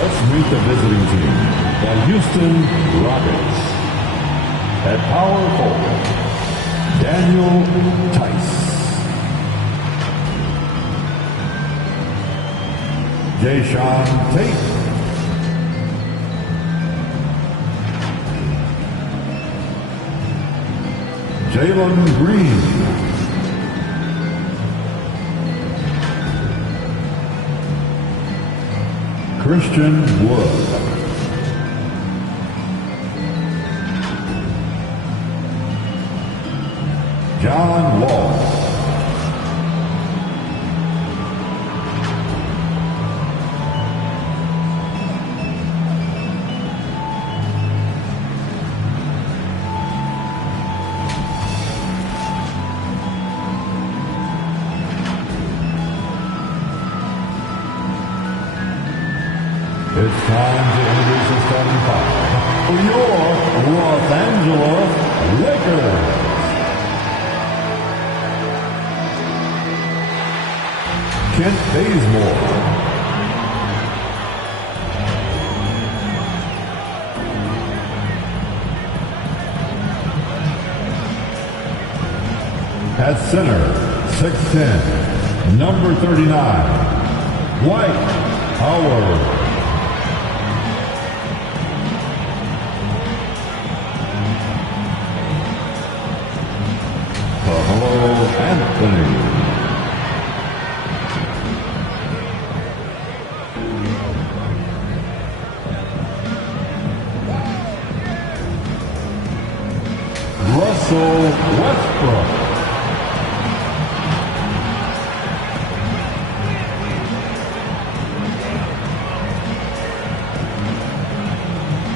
Let's meet the visiting team, the Houston Rockets. At power forward, Daniel Theis. Jae'Sean Tate. Jalen Green. Christian Wood. John Wall. It's time to introduce the starting five for your Los Angeles Lakers. Kent Bazemore. At center, 6'10", number 39, Dwight Howard. Anthony. Russell Westbrook.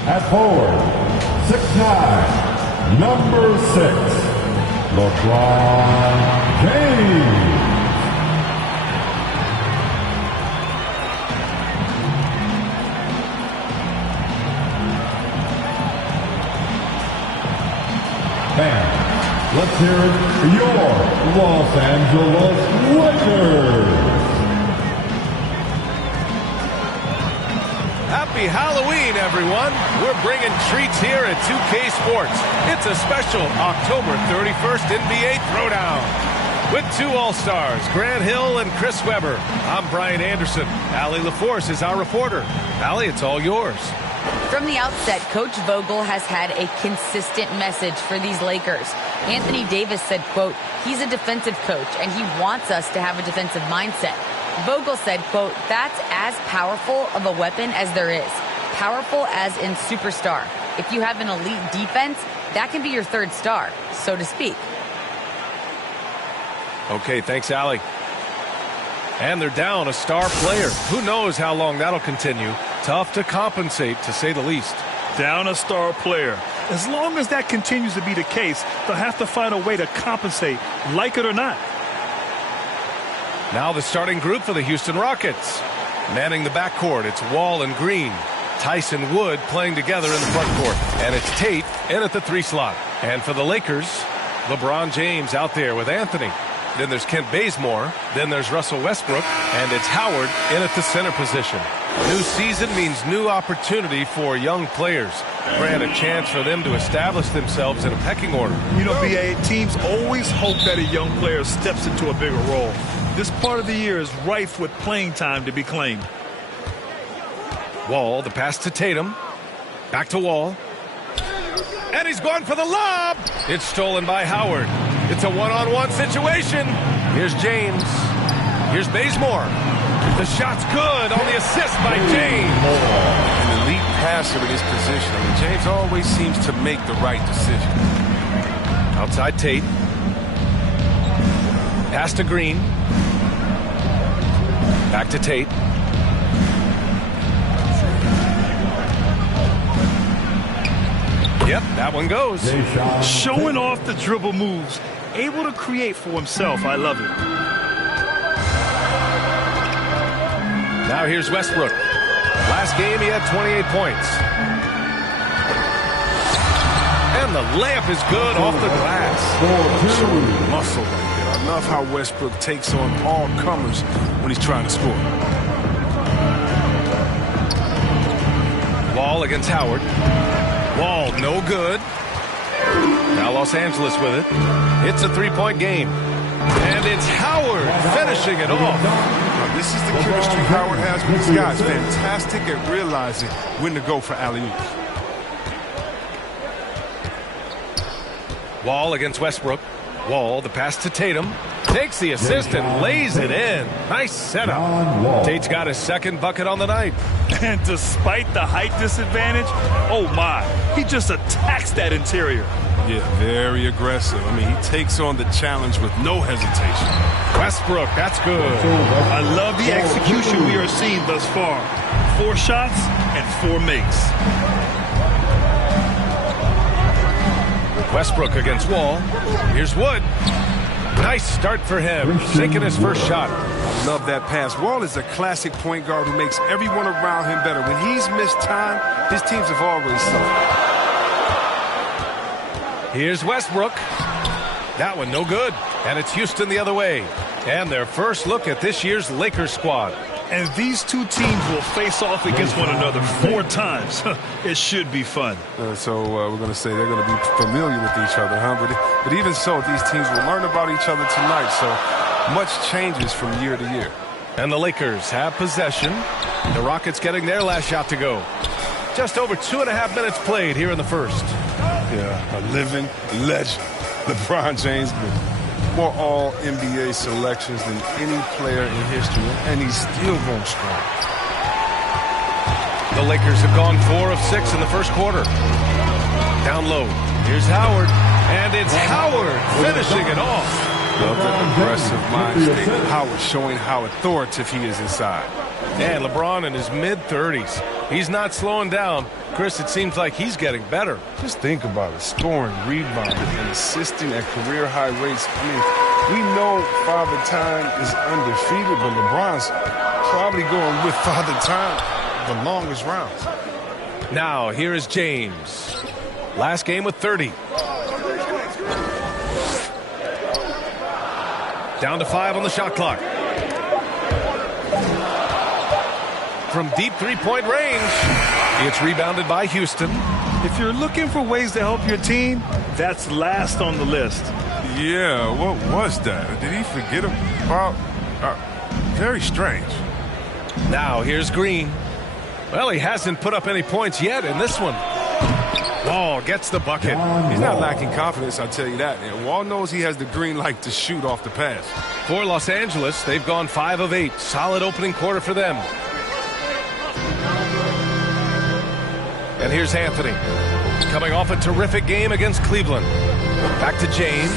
At forward, 6'9", number 6. LeBron James. Fans, let's hear it for your Los Angeles Lakers. Happy Halloween, everyone. We're bringing treats here at 2K Sports. It's a special October 31st NBA Throwdown. With two All-Stars, Grant Hill and Chris Webber. I'm Brian Anderson. Allie LaForce is our reporter. Allie, it's all yours. From the outset, Coach Vogel has had a consistent message for these Lakers. Anthony Davis said, quote, he's a defensive coach and he wants us to have a defensive mindset. Vogel said, quote, that's as powerful of a weapon as there is. Powerful as in superstar. If you have an elite defense, that can be your third star, so to speak. Okay, thanks, Allie. And they're down a star player. Who knows how long that'll continue. Tough to compensate, to say the least. Down a star player. As long as that continues to be the case, they'll have to find a way to compensate, like it or not. Now the starting group for the Houston Rockets. Manning the backcourt, it's Wall and Green. Theis and Wood playing together in the front court. And it's Tate in at the 3 slot. And for the Lakers, LeBron James out there with Anthony. Then there's Kent Bazemore. Then there's Russell Westbrook. And it's Howard in at the center position. New season means new opportunity for young players. Grant, a chance for them to establish themselves in a pecking order. You know, BA, teams always hope that a young player steps into a bigger role. This part of the year is rife with playing time to be claimed. Wall, the pass to Tatum. Back to Wall. And he's going for the lob. It's stolen by Howard. It's a one-on-one situation. Here's James. Here's Bazemore. The shot's good on the assist by James. An elite passer in his position. I mean, James always seems to make the right decision. Outside Tate. Pass to Green. Back to Tate. Yep, that one goes. Showing off the dribble moves. Able to create for himself. I love it. Now here's Westbrook. Last game he had 28 points. And the layup is good off the glass. Showing muscle right there. I love how Westbrook takes on all comers when he's trying to score. Wall against Howard. Wall, no good. Now Los Angeles with it. It's a three-point game. And it's Howard finishing it off. Now, this is the chemistry Howard has with his guys. Fantastic at realizing when to go for alley-oops. Wall against Westbrook. Wall, the pass to Tatum. Takes the assist and lays it in. Nice setup. Tate's got his second bucket on the night. And despite the height disadvantage, oh my, he just attacks that interior. Yeah, very aggressive. I mean, he takes on the challenge with no hesitation. Westbrook, that's good. I love the execution we are seeing thus far. 4 shots and 4 makes. Westbrook against Wall. Here's Wood. Nice start for him, sinking his first shot. Love that pass. Wall is a classic point guard who makes everyone around him better. When he's missed time, his teams have always suffered. Here's Westbrook. That one no good. And it's Houston the other way. And their first look at this year's Lakers squad. And these two teams will face off against one another 4 times. It should be fun. So we're going to say they're going to be familiar with each other, huh? But even so, these teams will learn about each other tonight. So much changes from year to year. And the Lakers have possession. The Rockets getting their last shot to go. Just over 2.5 minutes played here in the first. Yeah, a living legend. LeBron James with more all-NBA selections than any player in history, and he's still going strong. The Lakers have gone 4 of 6 in the first quarter. Down low. Here's Howard. And it's Howard finishing it off. Love that aggressive mind state. Howard showing how authoritative he is inside. And LeBron in his mid-30s. He's not slowing down. Chris, it seems like he's getting better. Just think about it. Scoring, rebounding, and assisting at career-high rates. I mean, we know Father Time is undefeated, but LeBron's probably going with Father Time the longest rounds. Now, here is James. Last game with 30. Down to 5 on the shot clock. From deep three-point range. It's rebounded by Houston. If you're looking for ways to help your team, that's last on the list. Yeah, what was that? Did he forget about? Very strange. Now, here's Green. Well, he hasn't put up any points yet in this one. Wall gets the bucket. He's not lacking confidence, I'll tell you that. And Wall knows he has the green light to shoot off the pass. For Los Angeles, they've gone 5 of 8. Solid opening quarter for them. And here's Anthony, coming off a terrific game against Cleveland. Back to James.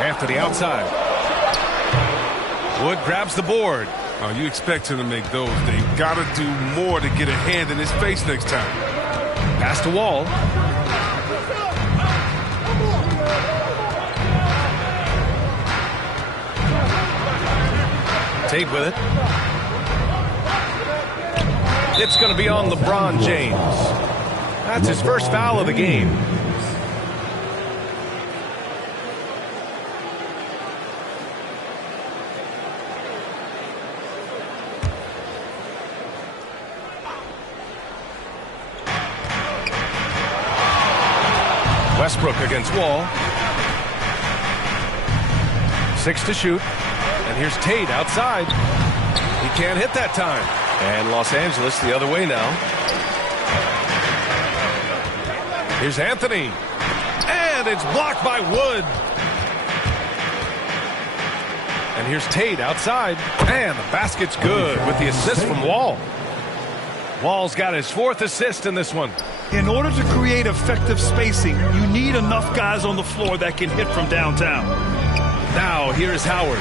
Anthony outside. Wood grabs the board. You expect him to make those. They got to do more to get a hand in his face next time. Pass to Wall. Tate with it. It's going to be on LeBron James. That's his first foul of the game. Westbrook against Wall. 6 to shoot. And here's Tate outside. He can't hit that time. And Los Angeles the other way now. Here's Anthony. And it's blocked by Wood. And here's Tate outside. And the basket's good with the assist from Wall. Wall's got his 4th assist in this one. In order to create effective spacing, you need enough guys on the floor that can hit from downtown. Now, here's Howard.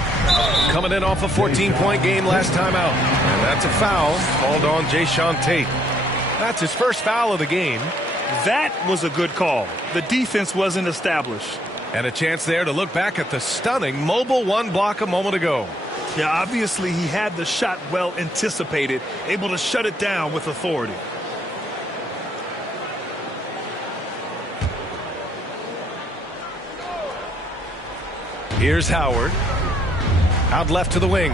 Coming in off a 14-point game last time out. And that's a foul called on Jae'Sean Tate. That's his first foul of the game. That was a good call. The defense wasn't established. And a chance there to look back at the stunning mobile 1 block a moment ago. Yeah, obviously he had the shot well anticipated, able to shut it down with authority. Here's Howard. Out left to the wing.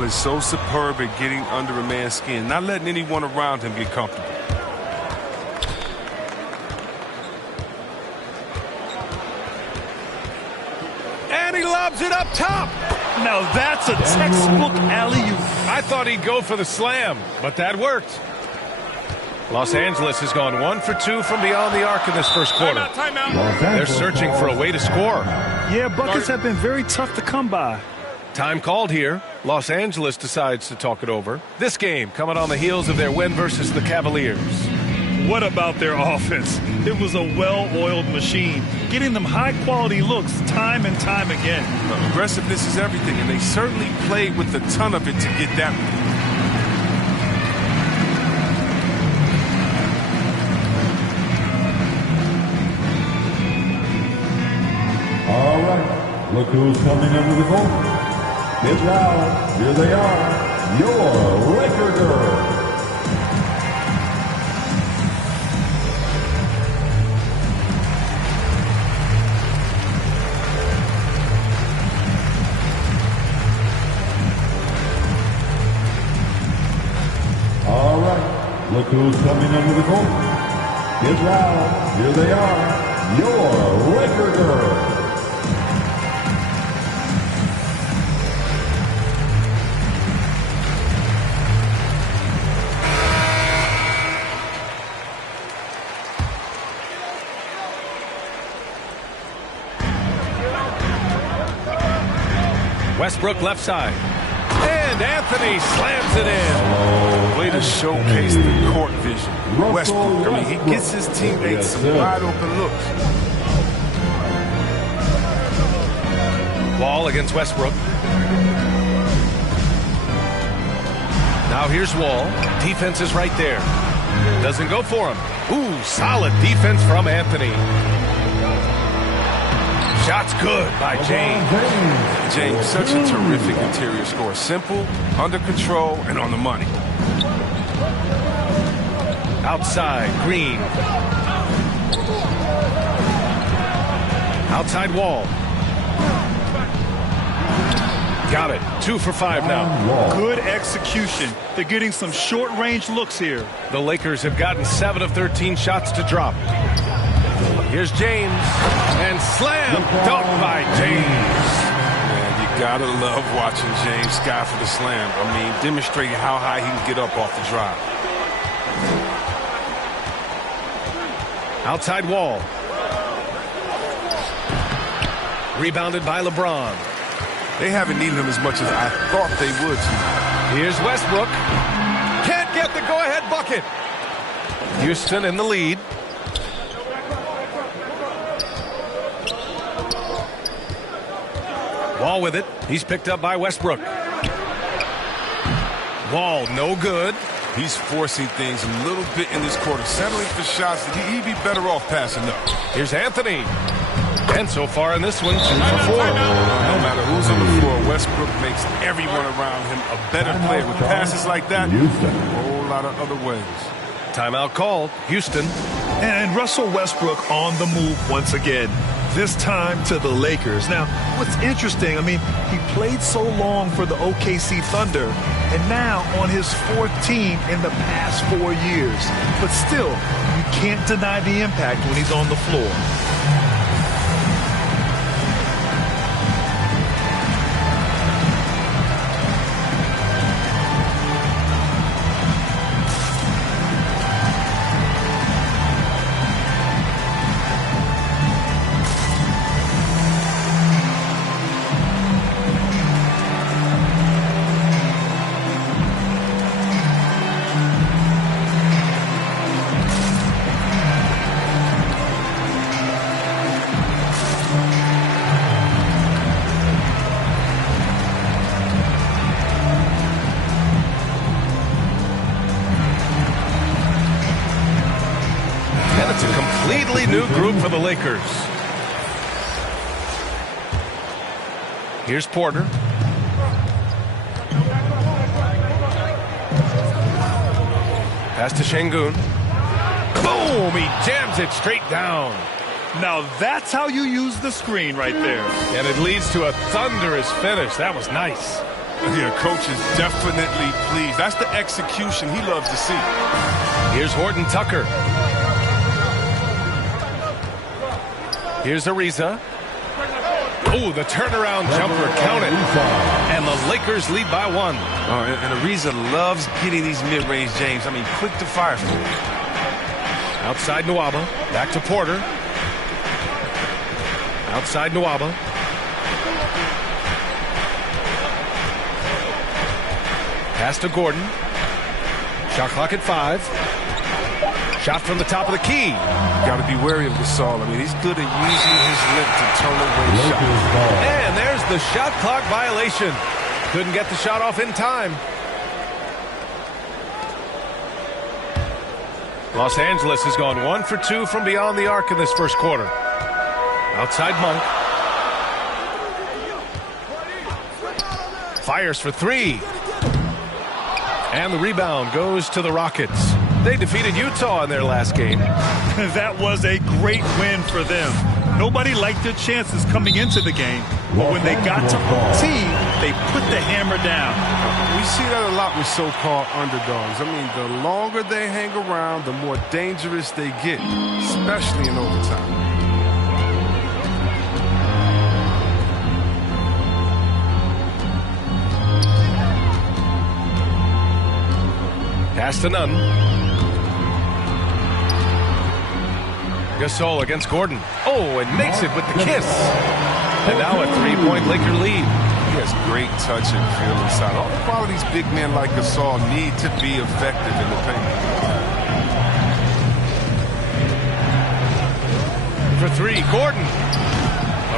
Wall is so superb at getting under a man's skin, not letting anyone around him get comfortable. And he lobs it up top. Now that's a textbook alley-oop. I thought he'd go for the slam, but that worked. Los Angeles has gone 1 for 2 from beyond the arc in this first quarter. They're searching for a way to score. Yeah, buckets have been very tough to come by. Time called here. Los Angeles decides to talk it over. This game coming on the heels of their win versus the Cavaliers. What about their offense? It was a well-oiled machine, getting them high-quality looks time and time again. Aggressiveness is everything, and they certainly played with a ton of it to get that one. All right, look who's coming under the goal. Get loud, here they are, your Laker girls. All right, look who's coming under the goal. Get loud, here they are, your Laker girls. Westbrook left side. And Anthony slams it in. Way to showcase the court vision. Westbrook, I mean, he gets his teammates some wide open looks. Wall against Westbrook. Now here's Wall. Defense is right there. Doesn't go for him. Ooh, solid defense from Anthony. Shot's good by James. James, such a terrific interior scorer. Simple, under control, and on the money. Outside, Green. Outside Wall. Got it. 2 for 5 now. Good execution. They're getting some short-range looks here. The Lakers have gotten 7 of 13 shots to drop. Here's James. And slam. Dunk by James. Man, you gotta love watching James sky for the slam. I mean, demonstrating how high he can get up off the drive. Outside Wall. Rebounded by LeBron. They haven't needed him as much as I thought they would tonight. Here's Westbrook. Can't get the go-ahead bucket. Houston in the lead. Wall with it. He's picked up by Westbrook. Wall no good. He's forcing things a little bit in this quarter, settling for shots that he'd be better off passing up. Here's Anthony. And so far in this one, 2 for 4. No matter who's on the floor, Westbrook makes everyone around him a better player. With passes like that, a whole lot of other ways. Timeout called. Houston. And Russell Westbrook on the move once again. This time to the Lakers. Now, what's interesting, I mean, he played so long for the OKC Thunder, and now on his 4th team in the past 4 years. But still, you can't deny the impact when he's on the floor. New group for the Lakers. Here's Porter. Pass to Şengün. Boom! He jams it straight down. Now that's how you use the screen right there. And it leads to a thunderous finish. That was nice. Yeah, coach is definitely pleased. That's the execution he loves to see. Here's Horton Tucker. Here's Ariza. Oh, the turnaround jumper counted. And the Lakers lead by 1. And Ariza loves getting these mid-range, James. I mean, quick to fire. Outside Nwaba. Back to Porter. Outside Nwaba. Pass to Gordon. Shot clock at 5. Shot from the top of the key. Got to be wary of Gasol. I mean, he's good at using his length to turn away shots. And there's the shot clock violation. Couldn't get the shot off in time. Los Angeles has gone 1 for 2 from beyond the arc in this first quarter. Outside Monk. Fires for 3. And the rebound goes to the Rockets. They defeated Utah in their last game. That was a great win for them. Nobody liked their chances coming into the game, but when they got to OT, they put the hammer down. We see that a lot with so-called underdogs. I mean, the longer they hang around, the more dangerous they get, especially in overtime. Pass to Nunn. Gasol against Gordon. Oh, and makes it with the kiss. And now a 3-point Laker lead. He has great touch and feel inside. All the qualities big men like Gasol need to be effective in the paint. For 3, Gordon.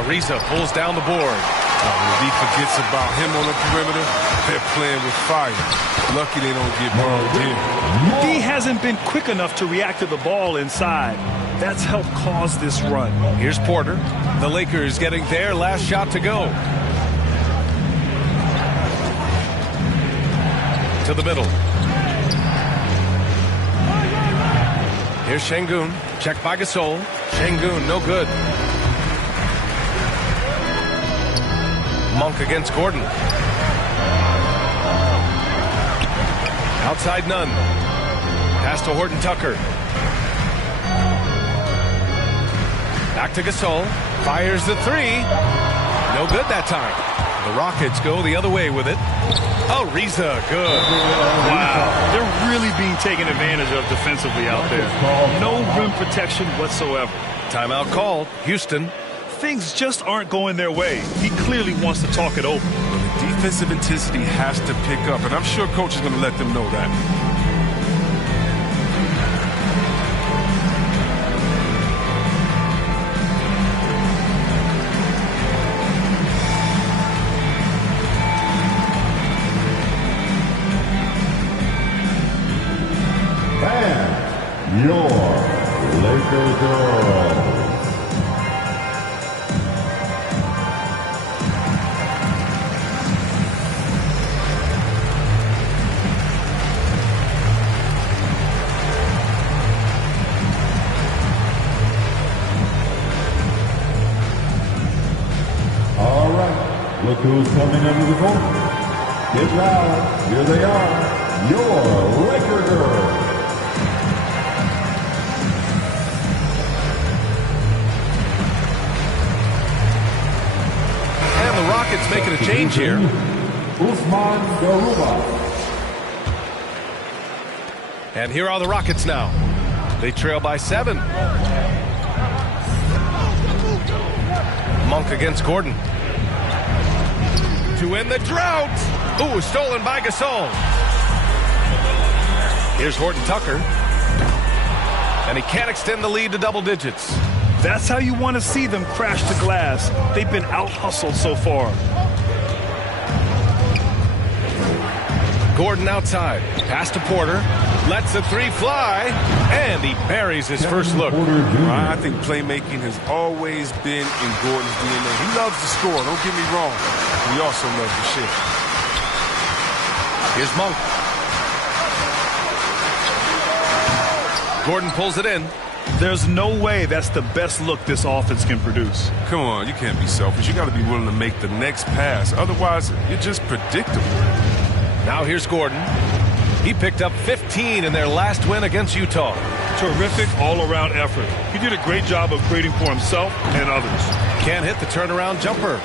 Ariza pulls down the board. When he forgets about him on the perimeter, they're playing with fire. Lucky they don't get burned in. D hasn't been quick enough to react to the ball inside. That's helped cause this run. Here's Porter. The Lakers getting their last shot to go. To the middle. Here's Şengün. Checked by Gasol. Şengün, no good. Monk against Gordon. Outside Nunn. Pass to Horton Tucker. Back to Gasol. Fires the 3. No good that time. The Rockets go the other way with it. Ariza, good. Wow, they're really being taken advantage of defensively out there. No rim protection whatsoever. Timeout called. Houston. Things just aren't going their way. He clearly wants to talk it over. The defensive intensity has to pick up, and I'm sure coach is going to let them know that. And your Laker girls. Look who's coming under the court. Get loud. Here they are. Your Laker girls. And the Rockets making a change here. Usman Garuba. And here are the Rockets now. They trail by 7. Monk against Gordon. To end the drought. Ooh, stolen by Gasol. Here's Horton Tucker. And he can't extend the lead to double digits. That's how you want to see them crash the glass. They've been out-hustled so far. Gordon outside. Pass to Porter. Lets the 3 fly. And he buries his first look. I think playmaking has always been in Gordon's DNA. He loves to score, don't get me wrong. He also loves to shift. Here's Monk. Gordon pulls it in. There's no way that's the best look this offense can produce. Come on, you can't be selfish. You got to be willing to make the next pass. Otherwise, you're just predictable. Now here's Gordon. He picked up 15 in their last win against Utah. Terrific all-around effort. He did a great job of creating for himself and others. Can't hit the turnaround jumper.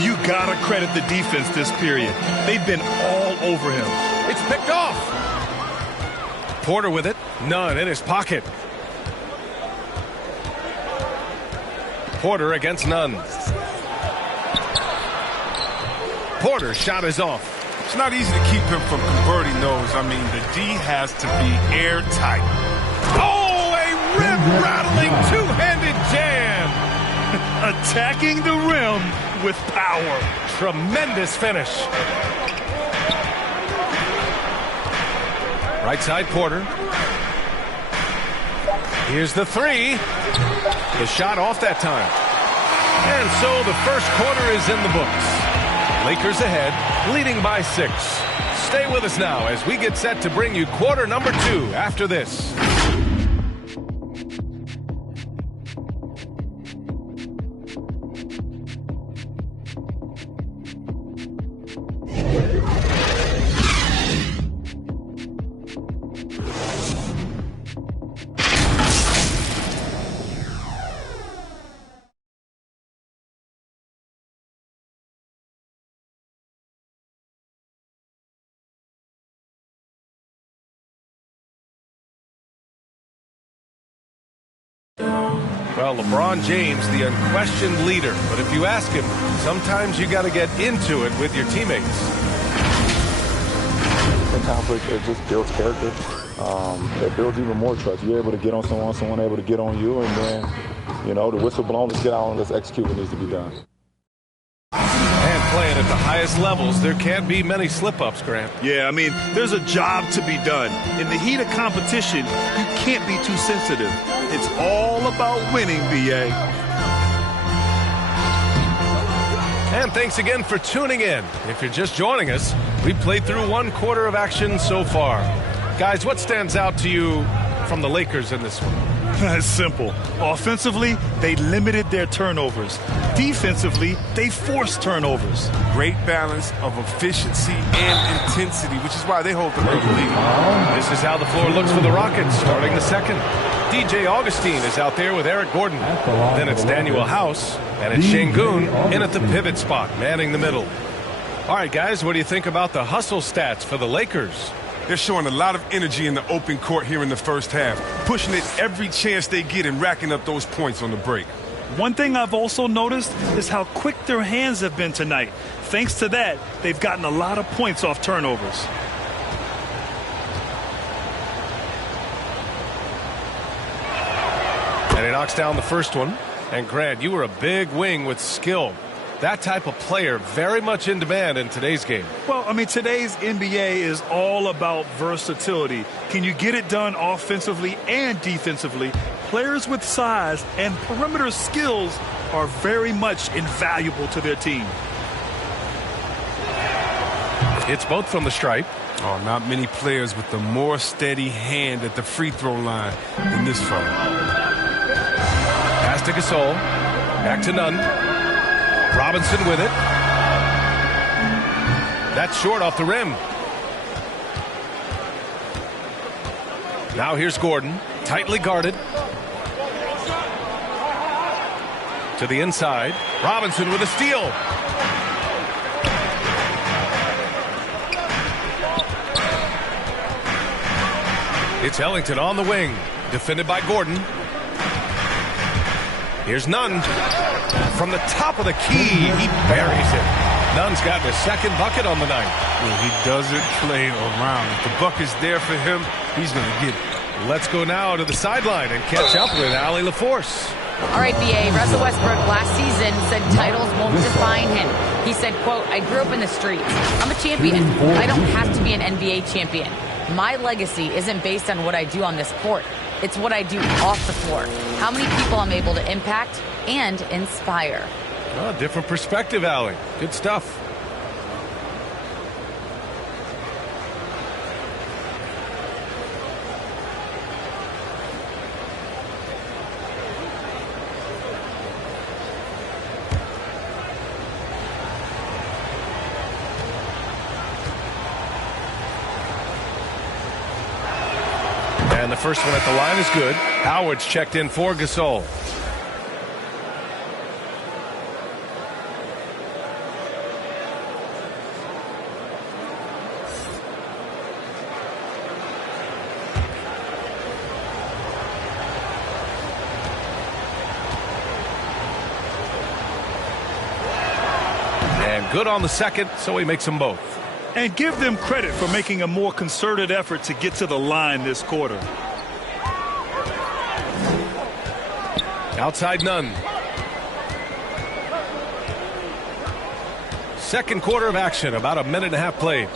You gotta credit the defense this period. They've been all over him. It's picked off. Porter with it. Nunn in his pocket. Porter against Nunn. Porter's shot is off. It's not easy to keep him from converting those. I mean, the D has to be airtight. Oh, a rim-rattling two-handed jam. Attacking the rim with power. Tremendous finish. Right side, Porter. Here's the three. The shot off that time. And so the first quarter is in the books. Lakers ahead, leading by 6. Stay with us now as we get set to bring you quarter number 2 after this. Well, LeBron James, the unquestioned leader. But if you ask him, sometimes you got to get into it with your teammates. In conflict, it just builds character. It builds even more trust. You're able to get on someone able to get on you, and then, you know, the whistle blown, let's get out and let's execute what needs to be done. And playing at the highest levels, there can't be many slip-ups, Grant. Yeah, I mean, there's a job to be done. In the heat of competition, you can't be too sensitive. It's all about winning, B.A. And thanks again for tuning in. If you're just joining us, we've played through one quarter of action so far. Guys, what stands out to you from the Lakers in this one? It's simple. Offensively, they limited their turnovers. Defensively, they forced turnovers. Great balance of efficiency and intensity, which is why they hold the early lead. This is how the floor looks for the Rockets starting the second. DJ Augustine is out there with Eric Gordon. Then it's Daniel House, and it's Şengün in at the pivot spot, manning the middle. All right, guys, what do you think about the hustle stats for the Lakers? They're showing a lot of energy in the open court here in the first half, pushing it every chance they get and racking up those points on the break. One thing I've also noticed is how quick their hands have been tonight. Thanks to that, they've gotten a lot of points off turnovers. And he knocks down the first one. And Grant, you were a big wing with skill. That type of player very much in demand in today's game. Well, I mean, today's NBA is all about versatility. Can you get it done offensively and defensively? Players with size and perimeter skills are very much invaluable to their team. It's both from the stripe. Oh, not many players with a more steady hand at the free throw line than this fella. Pass to Gasol. Back to Nunn. Robinson with it. That's short off the rim. Now here's Gordon. Tightly guarded. To the inside. Robinson with a steal. It's Ellington on the wing. Defended by Gordon. Here's Nunn. From the top of the key, he buries it. Nunn's gotten a second bucket on the night. Well, he doesn't play around. If the bucket's there for him, he's going to get it. Let's go now to the sideline and catch up with Allie LaForce. All right, B.A. Russell Westbrook last season said titles won't define him. He said, quote, I grew up in the streets. I'm a champion. I don't have to be an NBA champion. My legacy isn't based on what I do on this court. It's what I do off the floor. How many people I'm able to impact and inspire. Oh, different perspective, Allie. Good stuff. And the first one at the line is good. Howard's checked in for Gasol. And good on the second, so he makes them both. And give them credit for making a more concerted effort to get to the line this quarter. Outside none. Second quarter of action, about a minute and a half played.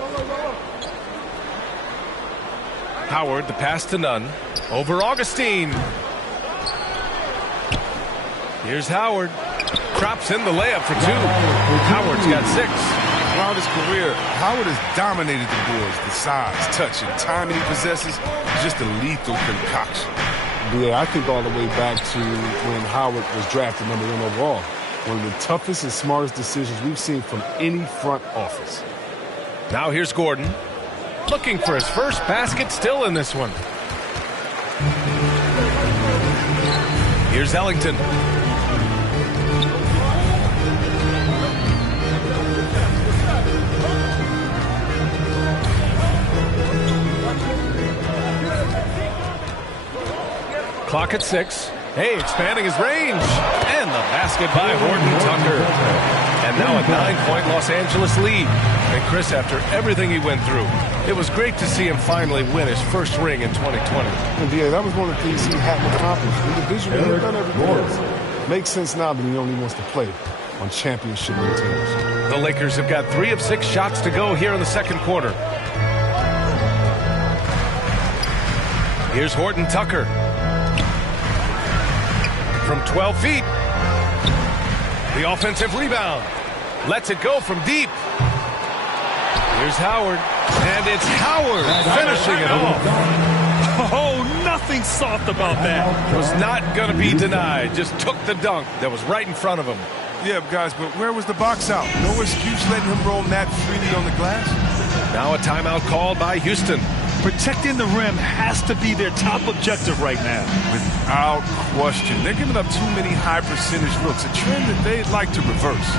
Howard, the pass to Nunn. Over Augustine. Here's Howard. Drops in the layup for two. Howard's got 6. Throughout his career, Howard has dominated the boards. The size, touch, and timing he possesses is just a lethal concoction. Yeah, I think all the way back to when Howard was drafted #1 overall. One of the toughest and smartest decisions we've seen from any front office. Now here's Gordon. Looking for his first basket, still in this one. Here's Ellington. Clock at 6. Hey, expanding his range. And the basket by Horton Tucker. And now a 9-point Los Angeles lead. And Chris, after everything he went through, it was great to see him finally win his first ring in 2020. And yeah, that was one of the things he hadn't accomplished. Individually, he's done everything else. Makes sense now that he only wants to play on championship teams. The Lakers have got 3 of 6 shots to go here in the second quarter. Here's Horton Tucker. From 12 feet. The offensive rebound. Lets it go from deep. Here's Howard. And it's Howard finishing it off. Oh, nothing soft about that. Was not going to be denied. Just took the dunk that was right in front of him. Yeah, guys, but where was the box out? No excuse letting him roam that freely on the glass. Now a timeout called by Houston. Protecting the rim has to be their top objective right now. Without question. They're giving up too many high percentage looks, a trend that they'd like to reverse.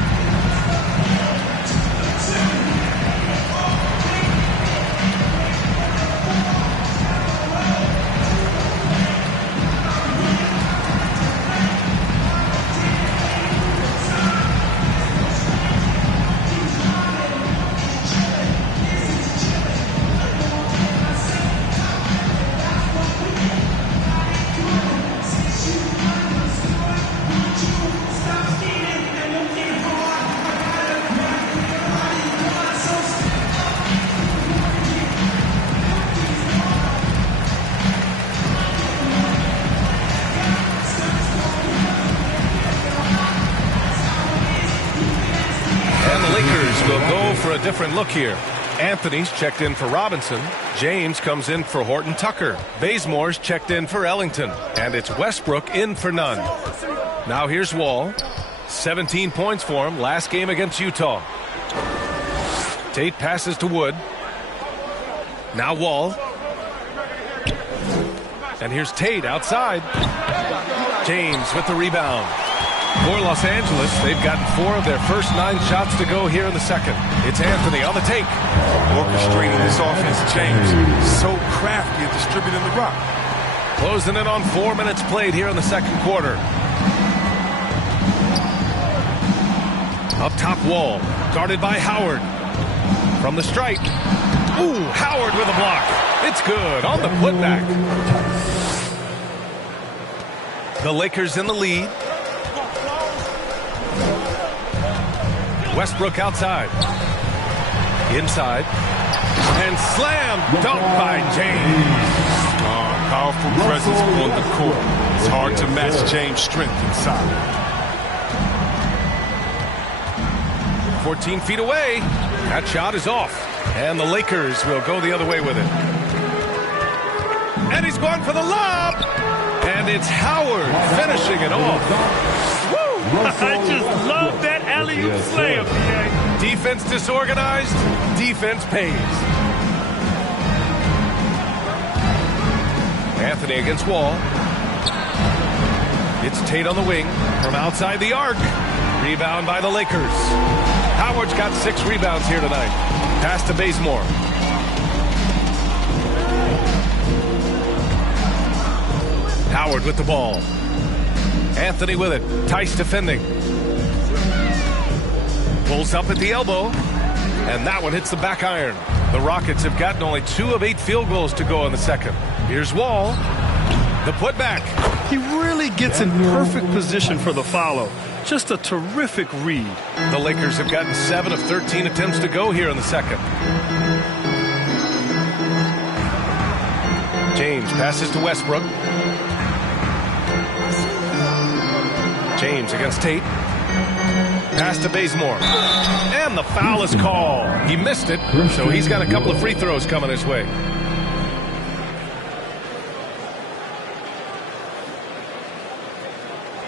Different look here. Anthony's checked in for Robinson. James comes in for Horton Tucker. Bazemore's checked in for Ellington. And it's Westbrook in for Nunn. Now here's Wall. 17 points for him last game against Utah. Tate passes to Wood. Now Wall. And here's Tate outside. James with the rebound. For Los Angeles, they've gotten 4 of their first 9 shots to go here in the second. It's Anthony on the take. Orchestrating this offense, James. So crafty at distributing the rock. Closing in on 4 minutes played here in the second quarter. Up top, Wall. Guarded by Howard. From the strike. Ooh, Howard with a block. It's good on the putback. The Lakers in the lead. Westbrook outside. Inside. And slam dunk by James. Powerful presence on the court. It's hard to match James' strength inside. 14 feet away. That shot is off. And the Lakers will go the other way with it. And he's going for the lob. And it's Howard finishing it off. Woo! I just love that alley-oop slam, DA. Defense disorganized. Defense pays. Anthony against Wall. It's Tate on the wing from outside the arc. Rebound by the Lakers. Howard's got 6 rebounds here tonight. Pass to Bazemore. Howard with the ball. Anthony with it. Tice defending. Pulls up at the elbow. And that one hits the back iron. The Rockets have gotten only 2 of 8 field goals to go in the second. Here's Wall. The putback. He really gets in perfect position for the follow. Just a terrific read. The Lakers have gotten 7 of 13 attempts to go here in the second. James passes to Westbrook. James against Tate. Pass to Bazemore. And the foul is called. He missed it, so he's got a couple of free throws coming his way.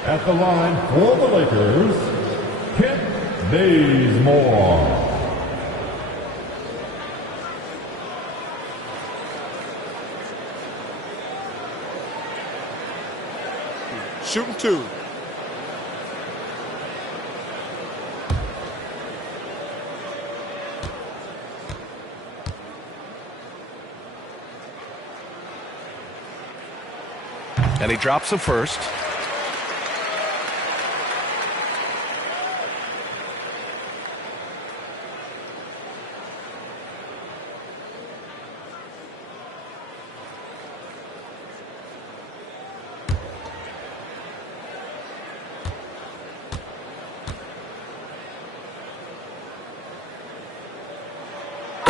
At the line for the Lakers, Kent Bazemore. Shooting 2. And he drops the first.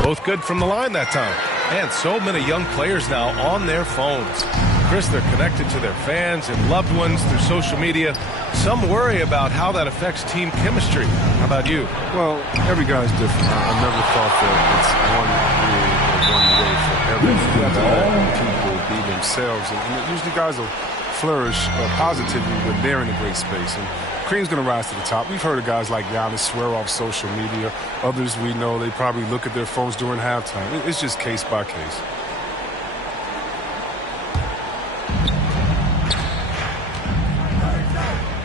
Both good from the line that time. And so many young players now on their phones. Chris, they're connected to their fans and loved ones through social media. Some worry about how that affects team chemistry. How about you? Well, every guy's different. I never thought that it's one rule or one way for everyone. You have to let people be themselves. And usually guys will flourish positively when they're in a great space. And Cream's going to rise to the top. We've heard of guys like Giannis swear off social media. Others we know they probably look at their phones during halftime. It's just case by case.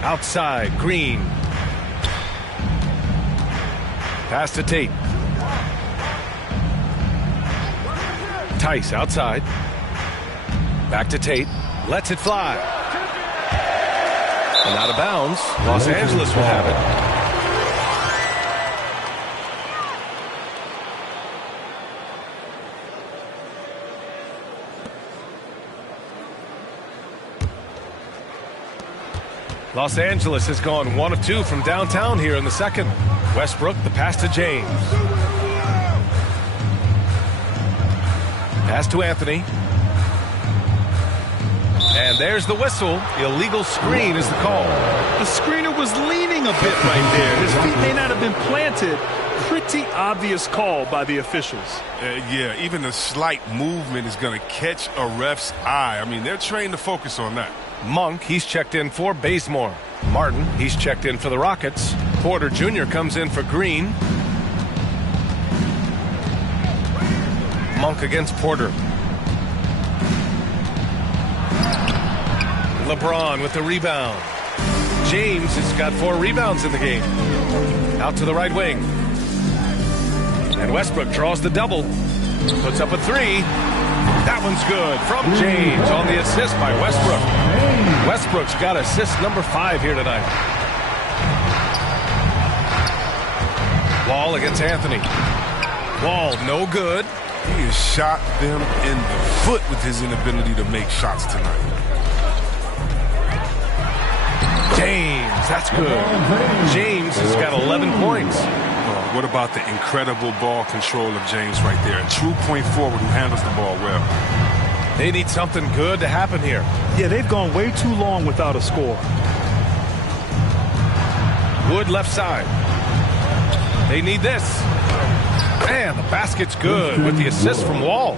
Outside, Green. Pass to Tate. Tice outside. Back to Tate. Lets it fly. And out of bounds. Los Angeles will have it. Los Angeles has gone 1 of 2 from downtown here in the second. Westbrook, the pass to James. Pass to Anthony. And there's the whistle. Illegal screen is the call. The screener was leaning a bit right there. His feet may not have been planted. Pretty obvious call by the officials. Yeah, even a slight movement is going to catch a ref's eye. I mean, they're trained to focus on that. Monk, he's checked in for Bazemore. Martin, he's checked in for the Rockets. Porter Jr. comes in for Green. Monk against Porter. LeBron with the rebound. James has got 4 rebounds in the game. Out to the right wing. And Westbrook draws the double. Puts up a 3. That one's good from James on the assist by Westbrook. Westbrook's got assist number 5 here tonight. Wall against Anthony. Wall, no good. He has shot them in the foot with his inability to make shots tonight. James, that's good. James has got 11 points. What about the incredible ball control of James right there? A true point forward who handles the ball well. They need something good to happen here. Yeah, they've gone way too long without a score. Wood left side. They need this. Man, the basket's good with the assist from Wall.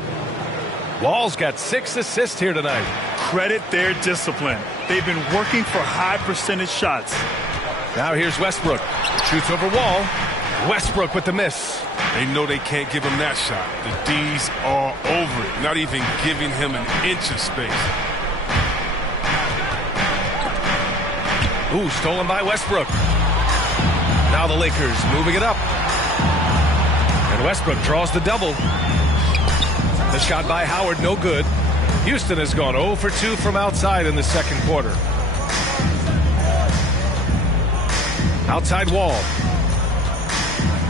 Wall's got 6 assists here tonight. Credit their discipline. They've been working for high percentage shots. Now here's Westbrook. Shoots over Wall. Westbrook with the miss. They know they can't give him that shot. The D's are over it, not even giving him an inch of space. Ooh, stolen by Westbrook. Now the Lakers moving it up. And Westbrook draws the double. The shot by Howard, no good. Houston has gone 0 for 2 from outside in the second quarter. Outside Wall.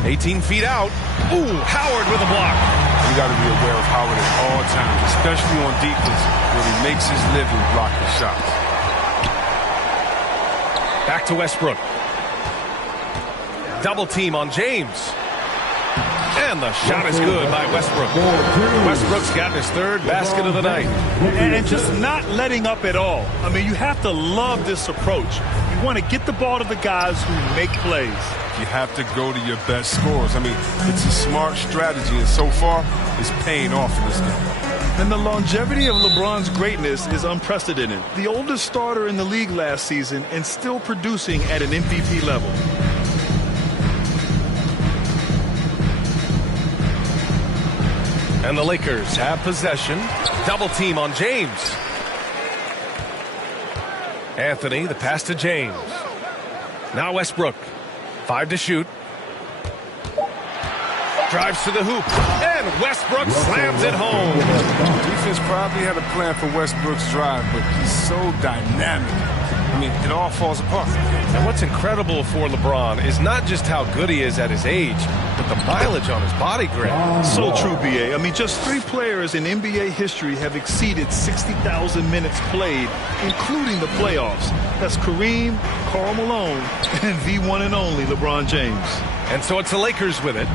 18 feet out. Ooh, Howard with a block. You got to be aware of Howard at all times, especially on defense, where he makes his living blocking shots. Back to Westbrook. Double team on James. And the shot is good by Westbrook. Westbrook's gotten his third basket of the night. And just not letting up at all. I mean, you have to love this approach. You want to get the ball to the guys who make plays. You have to go to your best scorers. I mean, it's a smart strategy, and so far, it's paying off in this game. And the longevity of LeBron's greatness is unprecedented. The oldest starter in the league last season and still producing at an MVP level. And the Lakers have possession. Double team on James. Anthony, the pass to James. Now Westbrook. 5 to shoot. Drives to the hoop. And Westbrook slams it home. Defense probably had a plan for Westbrook's drive, but he's so dynamic. I mean, it all falls apart. And what's incredible for LeBron is not just how good he is at his age, but the mileage on his body grip. So true, B.A. I mean, just 3 players in NBA history have exceeded 60,000 minutes played, including the playoffs. That's Kareem, Karl Malone, and the one and only LeBron James. And so it's the Lakers with it.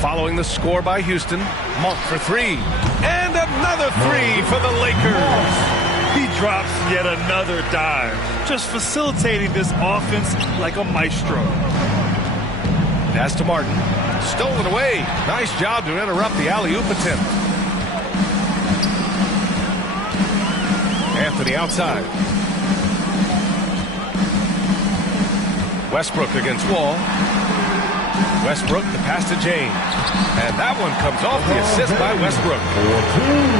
Following the score by Houston, Monk for 3. And another 3 for the Lakers. He drops yet another dive, just facilitating this offense like a maestro. Pass to Martin. Stolen away. Nice job to interrupt the alley-oop attempt. Anthony outside. Westbrook against Wall. Westbrook, the pass to James. And that one comes off the assist by Westbrook.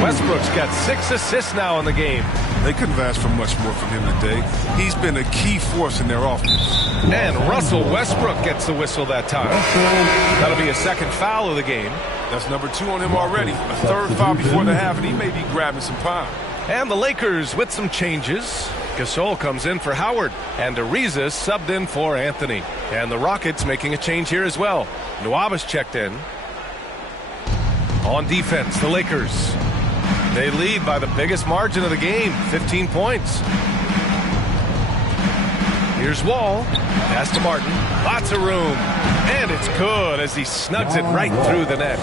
Westbrook's got 6 assists now in the game. They couldn't have asked for much more from him today. He's been a key force in their offense. And Russell Westbrook gets the whistle that time. That'll be a second foul of the game. That's number 2 on him already. A third foul before the half, and he may be grabbing some pound. And the Lakers with some changes. Gasol comes in for Howard, and Ariza subbed in for Anthony. And the Rockets making a change here as well. Nwabas checked in. On defense, the Lakers. They lead by the biggest margin of the game, 15 points. Here's Wall. Pass to Martin. Lots of room. And it's good as he snugs it right through the net.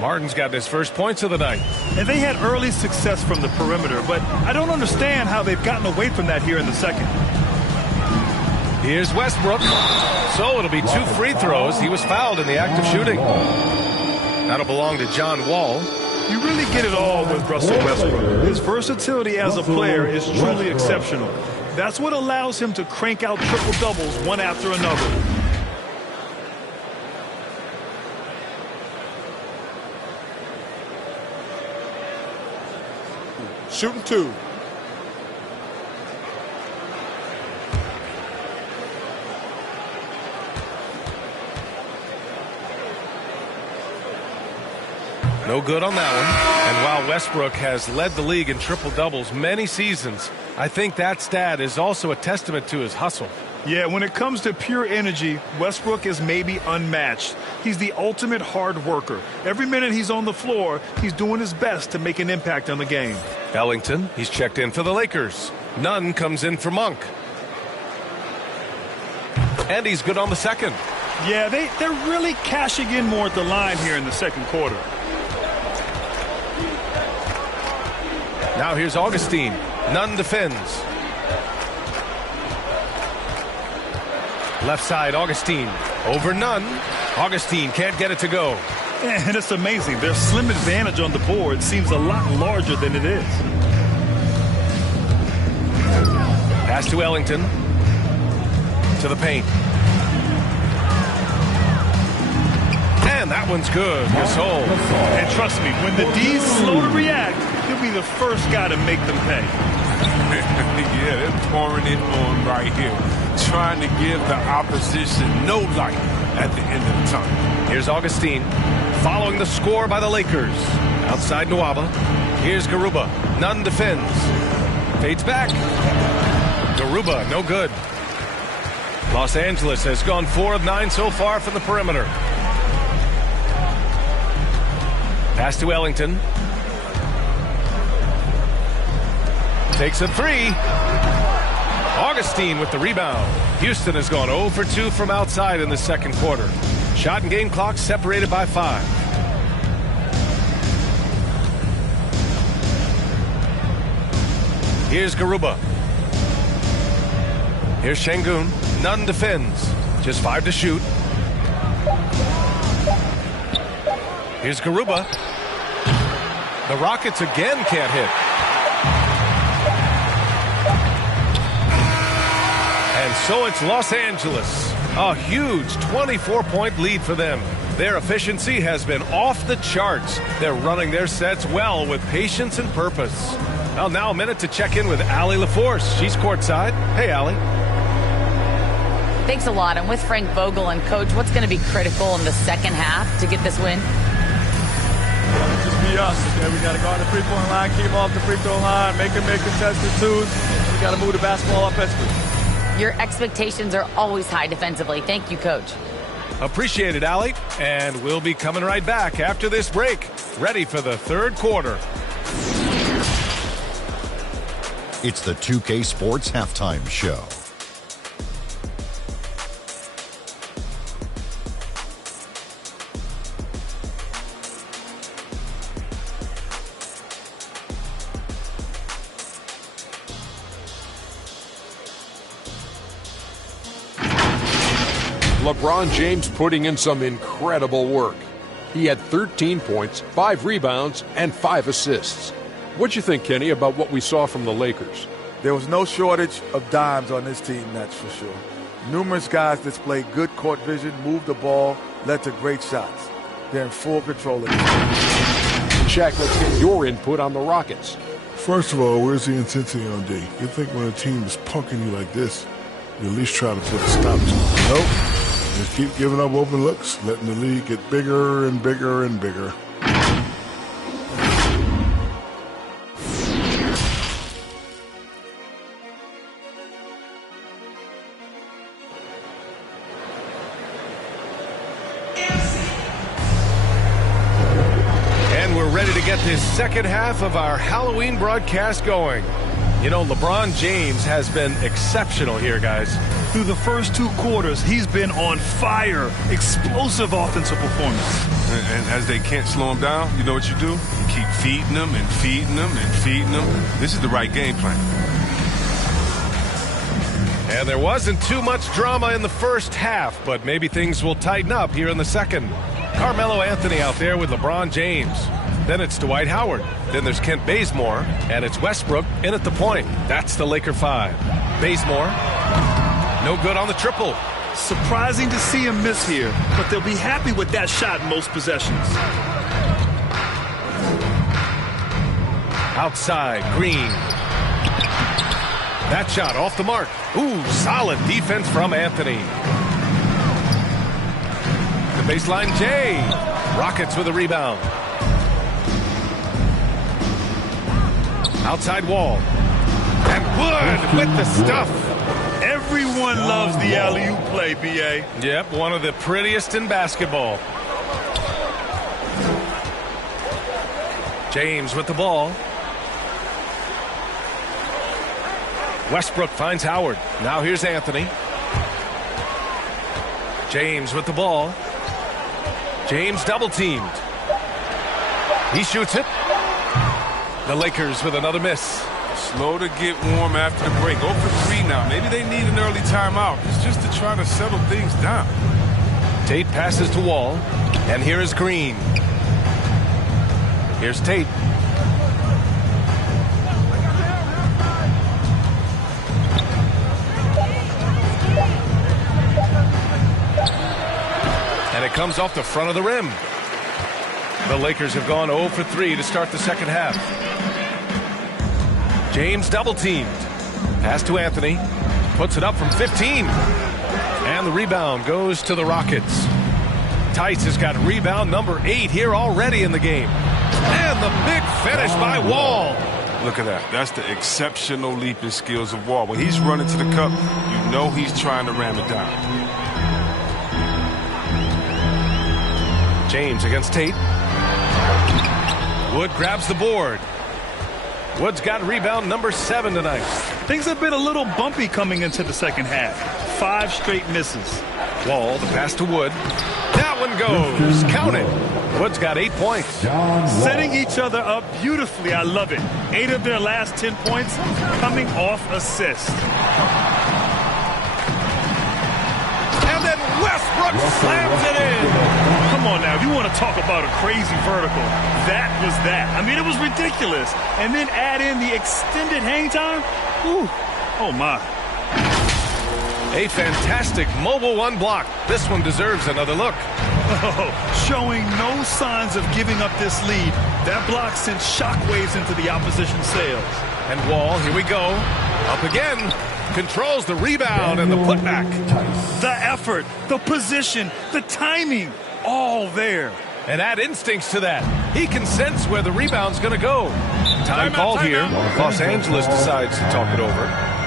Martin's got his first points of the night. And they had early success from the perimeter, but I don't understand how they've gotten away from that here in the second. Here's Westbrook. So it'll be 2 free throws. He was fouled in the act of shooting. That'll belong to John Wall. You really get it all with Russell Westbrook. His versatility as a player is truly exceptional. That's what allows him to crank out triple-doubles one after another. Shooting 2. No good on that one. And while Westbrook has led the league in triple-doubles many seasons, I think that stat is also a testament to his hustle. Yeah, when it comes to pure energy, Westbrook is maybe unmatched. He's the ultimate hard worker. Every minute he's on the floor, he's doing his best to make an impact on the game. Ellington, he's checked in for the Lakers. Nunn comes in for Monk. And he's good on the second. Yeah, they're really cashing in more at the line here in the second quarter. Now here's Augustine. Nunn defends. Left side, Augustine. Over Nunn. Augustine can't get it to go. And it's amazing. Their slim advantage on the board seems a lot larger than it is. Pass to Ellington. To the paint. And that one's good. Gasol. And trust me, when the D's slow to react, he'll be the first guy to make them pay. Yeah, they're pouring it on right here. Trying to give the opposition no light at the end of the tunnel. Here's Augustine following the score by the Lakers. Outside Nwaba. Here's Garuba. Nunn defends. Fades back. Garuba, no good. Los Angeles has gone 4 of 9 so far from the perimeter. Pass to Ellington. Takes a 3. Augustine with the rebound. Houston has gone 0 for 2 from outside in the second quarter. Shot and game clock separated by 5. Here's Garuba. Here's Şengün. Nunn defends. Just 5 to shoot. Here's Garuba. The Rockets again can't hit. And so it's Los Angeles. A huge 24-point lead for them. Their efficiency has been off the charts. They're running their sets well with patience and purpose. Well, now a minute to check in with Allie LaForce. She's courtside. Hey, Allie. Thanks a lot. I'm with Frank Vogel. And, Coach, what's going to be critical in the second half to get this win? Just be us. Okay? We got to go on the three-point line, keep off the free throw line, make contested twos. We got to move the basketball offensively. Your expectations are always high defensively. Thank you, Coach. Appreciate it, Allie. And we'll be coming right back after this break. Ready for the third quarter. It's the 2K Sports Halftime Show. LeBron James putting in some incredible work. He had 13 points, 5 rebounds, and 5 assists. What'd you think, Kenny, about what we saw from the Lakers? There was no shortage of dimes on this team, that's for sure. Numerous guys displayed good court vision, moved the ball, led to great shots. They're in full control of it. Shaq, let's get your input on the Rockets. First of all, where's the intensity on D? You think when a team is punking you like this, you at least try to put a stop to it. Nope. Just keep giving up open looks, letting the lead get bigger and bigger and bigger. And we're ready to get this second half of our Halloween broadcast going. You know, LeBron James has been exceptional here, guys. Through the first 2 quarters, he's been on fire. Explosive offensive performance. And as they can't slow him down, you know what you do? You keep feeding them and feeding them and feeding them. This is the right game plan. And there wasn't too much drama in the first half, but maybe things will tighten up here in the second. Carmelo Anthony out there with LeBron James. Then it's Dwight Howard. Then there's Kent Bazemore. And it's Westbrook in at the point. That's the Laker 5. Bazemore, no good on the triple. Surprising to see him miss here, but they'll be happy with that shot most possessions. Outside, Green. That shot off the mark. Ooh, solid defense from Anthony. The baseline, Jay. Rockets with a rebound. Outside Wall. And Wood with the stuff. Everyone loves the alley-oop play, B.A. Yep, one of the prettiest in basketball. James with the ball. Westbrook finds Howard. Now here's Anthony. James with the ball. James double-teamed. He shoots it. The Lakers with another miss. Slow to get warm after the break. 0 for 3 now. Maybe they need an early timeout. It's just to try to settle things down. Tate passes to Wall. And here is Green. Here's Tate. And And it comes off the front of the rim. The Lakers have gone 0 for 3 to start the second half. James double-teamed. Pass to Anthony. Puts it up from 15. And the rebound goes to the Rockets. Tice has got rebound number 8 here already in the game. And the big finish by Wall. Look at that. That's the exceptional leaping skills of Wall. When he's running to the cup, you know he's trying to ram it down. James against Tate. Wood grabs the board. Wood's got rebound number 7 tonight. Things have been a little bumpy coming into the second half. 5 straight misses. Wall, the pass to Wood. That one goes. Count it. Wood's got 8 points. Setting each other up beautifully. I love it. 8 of their last 10 points coming off assists. And then Westbrook slams it in. Come on now. If you want to talk about a crazy vertical, that was that. I mean, it was ridiculous. And then add in the extended hang time. Whew. Oh, my. A fantastic mobile 1 block. This one deserves another look. Oh, showing no signs of giving up this lead. That block sent shockwaves into the opposition sails. And Wall, here we go. Up again. Controls the rebound and the putback. The effort, the position, the timing, all there. And add instincts to that. He can sense where the rebound's going to go. Time called here. Los Angeles decides to talk it over.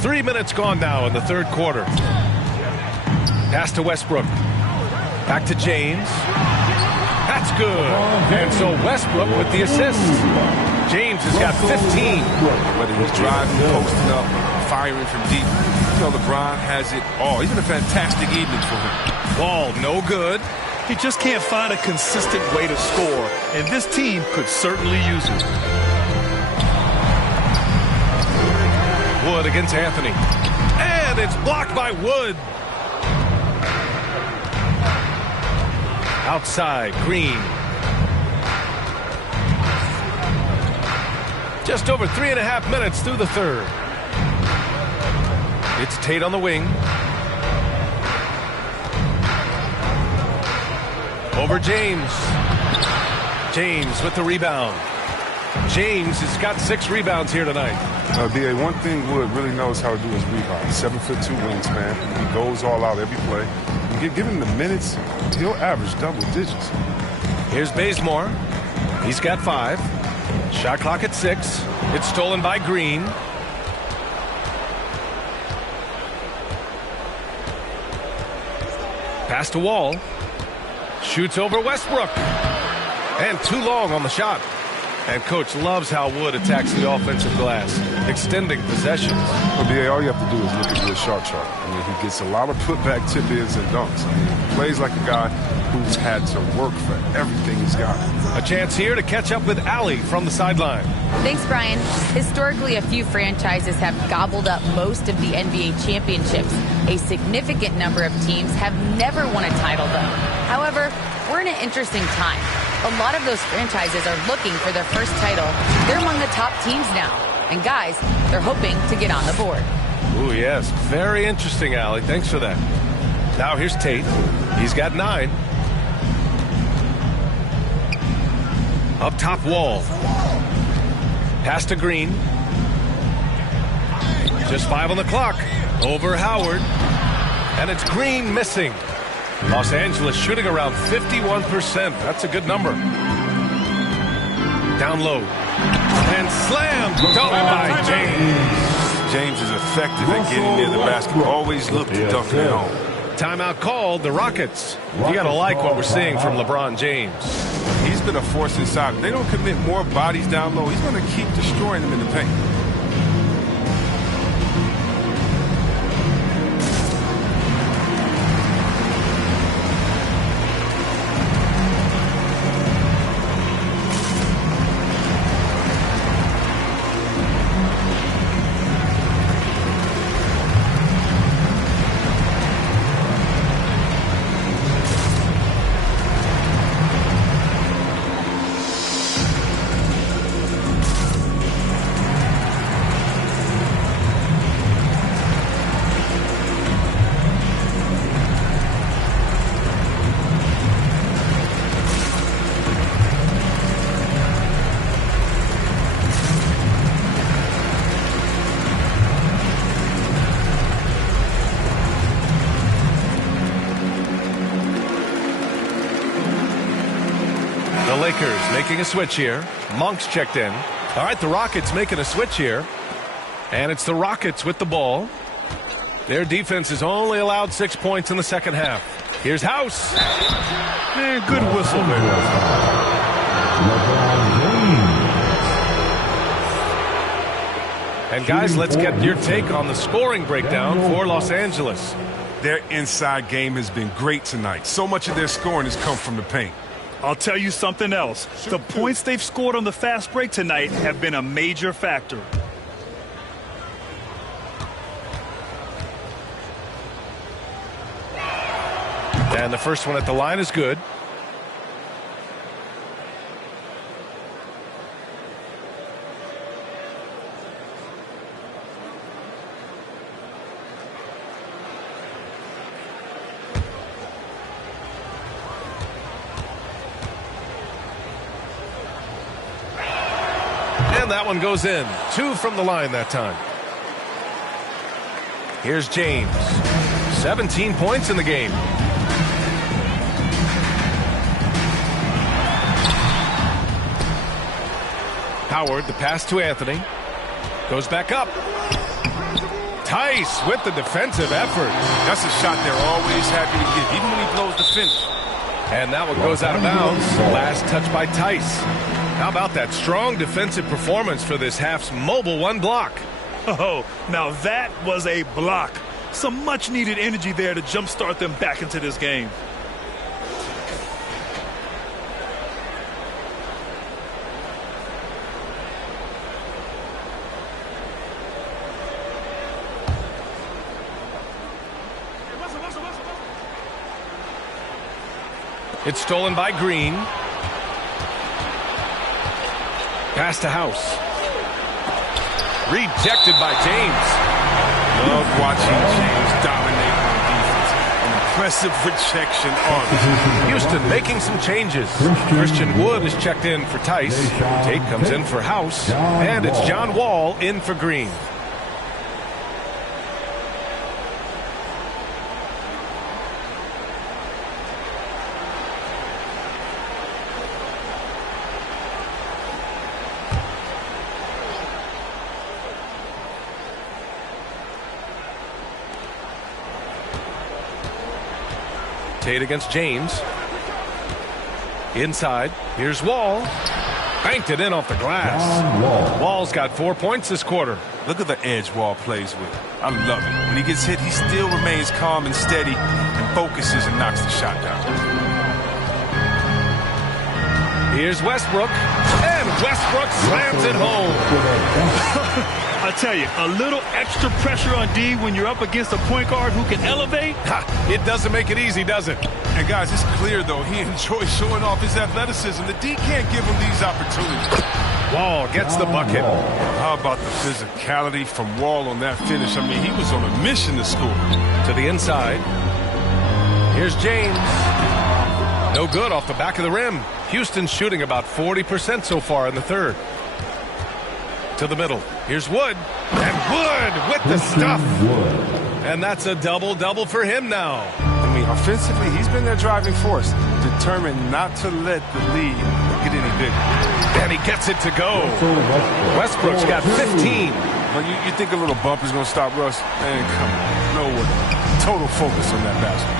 3 minutes gone now in the third quarter. Pass to Westbrook. Back to James. That's good. And so Westbrook with the assist. James has got 15. Whether he's driving, posting up, firing from deep, you know LeBron has it all. Even a fantastic evening for him. Wall, no good. He just can't find a consistent way to score, and this team could certainly use it. Wood against Anthony. And it's blocked by Wood. Outside, Green. Just over 3.5 minutes through the third. It's Tate on the wing. Over James. James with the rebound. James has got 6 rebounds here tonight. B.A., one thing Wood really knows how to do is rebound. 7'2" wingspan. He goes all out every play. And give him the minutes, he'll average double digits. Here's Bazemore. He's got 5. Shot clock at 6. It's stolen by Green. Pass to Wall. Shoots over Westbrook. And too long on the shot. And Coach loves how Wood attacks the offensive glass, extending possessions. Well, B.A., all you have to do is look at Wood's shot chart. I mean, he gets a lot of putback tip-ins and dunks. I mean, he plays like a guy who's had to work for everything he's got. A chance here to catch up with Allie from the sideline. Thanks, Brian. Historically, a few franchises have gobbled up most of the NBA championships. A significant number of teams have never won a title, though. However, we're in an interesting time. A lot of those franchises are looking for their first title. They're among the top teams now. And guys, they're hoping to get on the board. Ooh, yes. Very interesting, Allie. Thanks for that. Now here's Tate. He's got 9. Up top, Wall. Pass to Green. Just 5 on the clock. Over Howard. And it's Green missing. Los Angeles shooting around 51%. That's a good number. Down low. And slammed. Dunk by James. James is effective at getting near the basket. Always look to dunk it home. Timeout called, the Rockets. You got to like what we're seeing from LeBron James. He's been a force inside. If they don't commit more bodies down low, he's going to keep destroying them in the paint. Making a switch here. Monk's checked in. All right, the Rockets making a switch here. And it's the Rockets with the ball. Their defense has only allowed 6 points in the second half. Here's House. Man, good whistle there. And guys, let's get your take on the scoring breakdown for Los Angeles. Their inside game has been great tonight. So much of their scoring has come from the paint. I'll tell you something else. The points they've scored on the fast break tonight have been a major factor. And the first one at the line is good. That one goes in. 2 from the line that time. Here's James. 17 points in the game. Howard, the pass to Anthony. Goes back up. Tice with the defensive effort. That's a shot they're always happy to get, even when he blows the finish. And that one goes out of bounds. Last touch by Tice. How about that strong defensive performance for this half's mobile 1 block? Oh, now that was a block. Some much-needed energy there to jumpstart them back into this game. It's stolen by Green. Pass to House. Rejected by James. Love watching James dominate on defense. An impressive rejection on Houston making some changes. Christian Wood is checked in for Tice. Tate comes in for House. And it's John Wall in for Green. Tate against James. Inside. Here's Wall. Banked it in off the glass. Wall's got 4 points this quarter. Look at the edge Wall plays with. I love it. When he gets hit, he still remains calm and steady and focuses and knocks the shot down. Here's Westbrook. And Westbrook slams it home. I tell you, a little extra pressure on D when you're up against a point guard who can elevate. It doesn't make it easy, does it? And guys, it's clear, though, he enjoys showing off his athleticism. The D can't give him these opportunities. Wall gets the bucket. How about the physicality from Wall on that finish? I mean, he was on a mission to score. To the inside. Here's James. No good off the back of the rim. Houston's shooting about 40% so far in the third. To the middle. Here's Wood. And Wood with the stuff. And that's a double-double for him now. I mean, offensively, he's been their driving force, determined not to let the lead get any bigger. And he gets it to go. Westbrook's got 15. But you think a little bump is going to stop Russ? Man, come on. No way. Total focus on that basket.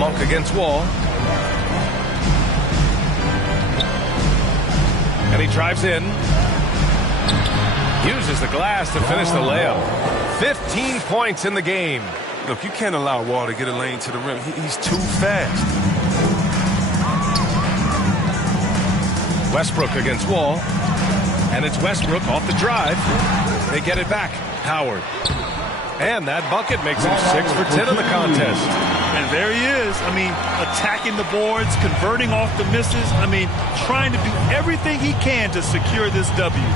Monk against Wall. And he drives in. Uses the glass to finish the layup. 15 points in the game. Look, you can't allow Wall to get a lane to the rim. He's too fast. Westbrook against Wall. And it's Westbrook off the drive. They get it back. Howard. And that bucket makes him 6 for 10 in the contest. And there he is. I mean, attacking the boards, converting off the misses. I mean, trying to do everything he can to secure this W.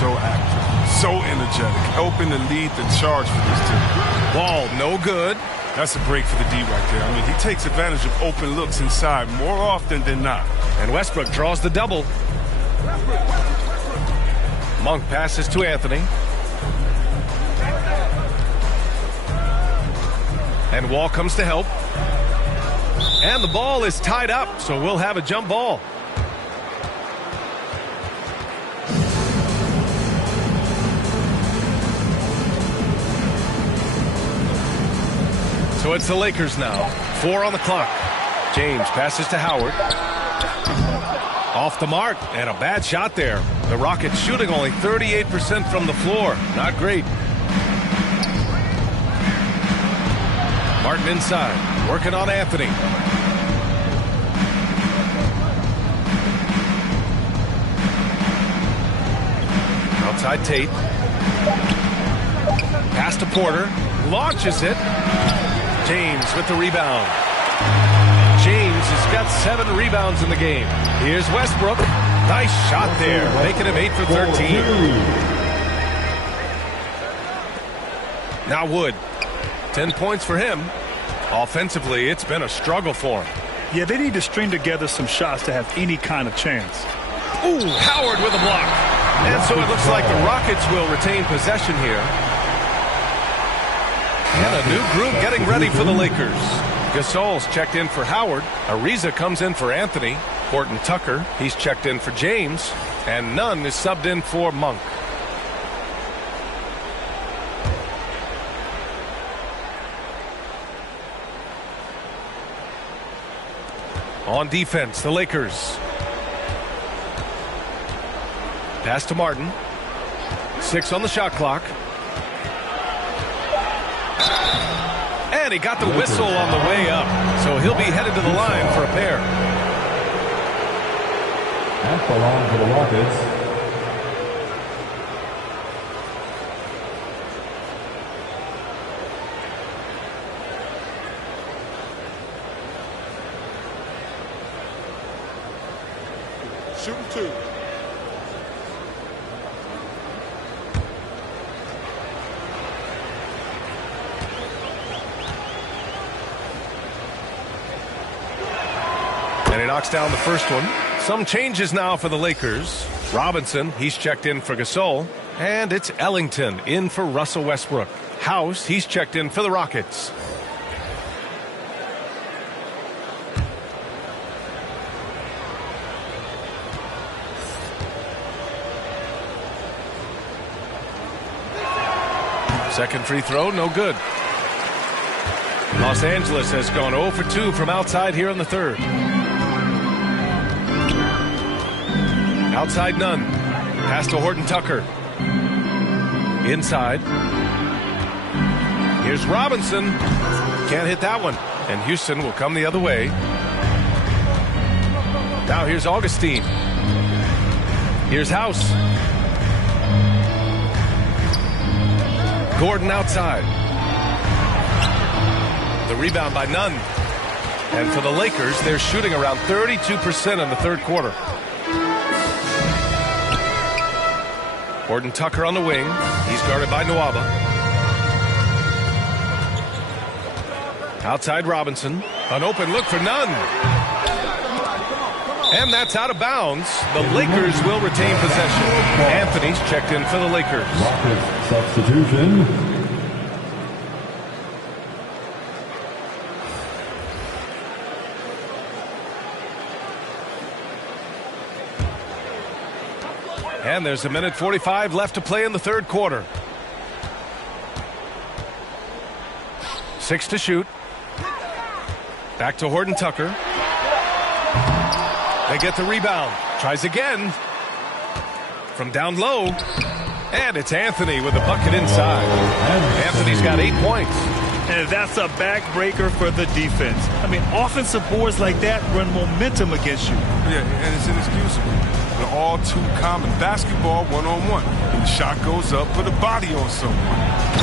So active, so energetic, helping to lead the charge for this team. Wall, no good. That's a break for the D right there. I mean, he takes advantage of open looks inside more often than not. And Westbrook draws the double. Monk passes to Anthony. And Wall comes to help. And the ball is tied up, so we'll have a jump ball. So it's the Lakers now. 4 on the clock. James passes to Howard. Off the mark, and a bad shot there. The Rockets shooting only 38% from the floor. Not great. Martin inside, working on Anthony. Outside Tate. Pass to Porter. Launches it. James with the rebound. James has got 7 rebounds in the game. Here's Westbrook. Nice shot there, making him 8 for 13. Now Wood. 10 points for him. Offensively, it's been a struggle for him. Yeah, they need to string together some shots to have any kind of chance. Ooh, Howard with a block. And so it looks like the Rockets will retain possession here. And a new group getting ready for the Lakers. Gasol's checked in for Howard. Ariza comes in for Anthony. Horton Tucker, he's checked in for James. And Nunn is subbed in for Monk. On defense, the Lakers. Pass to Martin. 6 on the shot clock. And he got the whistle on the way up. So he'll be headed to the line for a pair. At the line for the Rockets. Shooting 2. And he knocks down the first one. Some changes now for the Lakers. Robinson, he's checked in for Gasol. And it's Ellington in for Russell Westbrook. House, he's checked in for the Rockets. Second free throw, no good. Los Angeles has gone 0 for 2 from outside here in the third. Outside Nunn. Pass to Horton Tucker. Inside. Here's Robinson. Can't hit that one. And Houston will come the other way. Now here's Augustine. Here's House. Gordon outside. The rebound by Nunn. And for the Lakers, they're shooting around 32% in the third quarter. Horton Tucker on the wing. He's guarded by Nwaba. Outside Robinson. An open look for Nunn. And that's out of bounds. The Lakers will retain possession. Anthony's checked in for the Lakers. Rockets substitution. And there's 1:45 left to play in the third quarter. 6 to shoot. Back to Horton Tucker. They get the rebound. Tries again. From down low. And it's Anthony with a bucket inside. Anthony's got 8 points. And that's a backbreaker for the defense. I mean, offensive boards like that run momentum against you. Yeah, and it's inexcusable. They're all too common. Basketball one-on-one. The shot goes up, put a body on someone.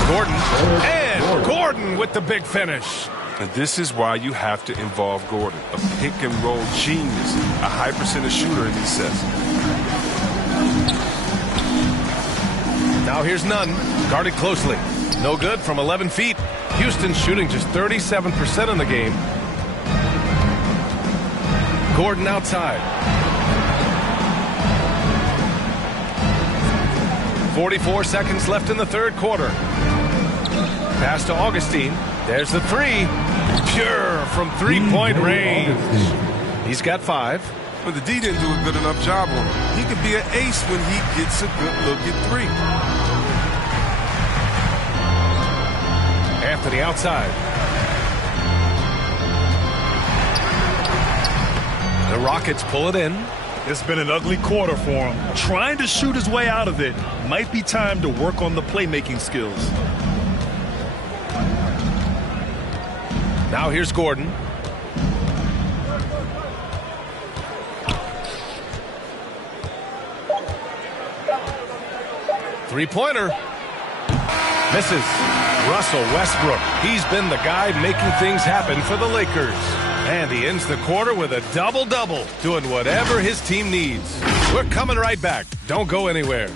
Gordon. And Gordon with the big finish. And this is why you have to involve Gordon. A pick-and-roll genius. A high percentage shooter, as he says. Now here's Nunn. Guarded closely. No good from 11 feet. Houston shooting just 37% in the game. Gordon outside. 44 seconds left in the third quarter. Pass to Augustine. There's the three. Pure from three-point range. He's got 5. But the D didn't do a good enough job on him. He could be an ace when he gets a good look at 3. Anthony outside. The Rockets pull it in. It's been an ugly quarter for him. Trying to shoot his way out of it. Might be time to work on the playmaking skills. Now here's Gordon. Three-pointer. Misses. Russell Westbrook. He's been the guy making things happen for the Lakers. And he ends the quarter with a double-double, doing whatever his team needs. We're coming right back. Don't go anywhere.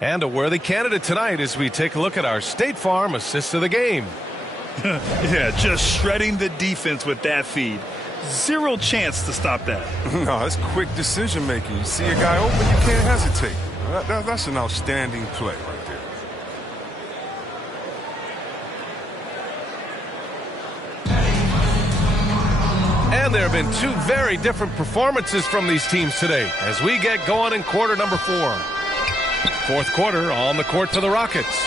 And a worthy candidate tonight as we take a look at our State Farm assist of the game. Yeah, just shredding the defense with that feed. Zero chance to stop that. No, it's quick decision making. You see a guy open, you can't hesitate. That's an outstanding play right there. And there have been 2 very different performances from these teams today as we get going in quarter number 4. Fourth quarter on the court for the Rockets.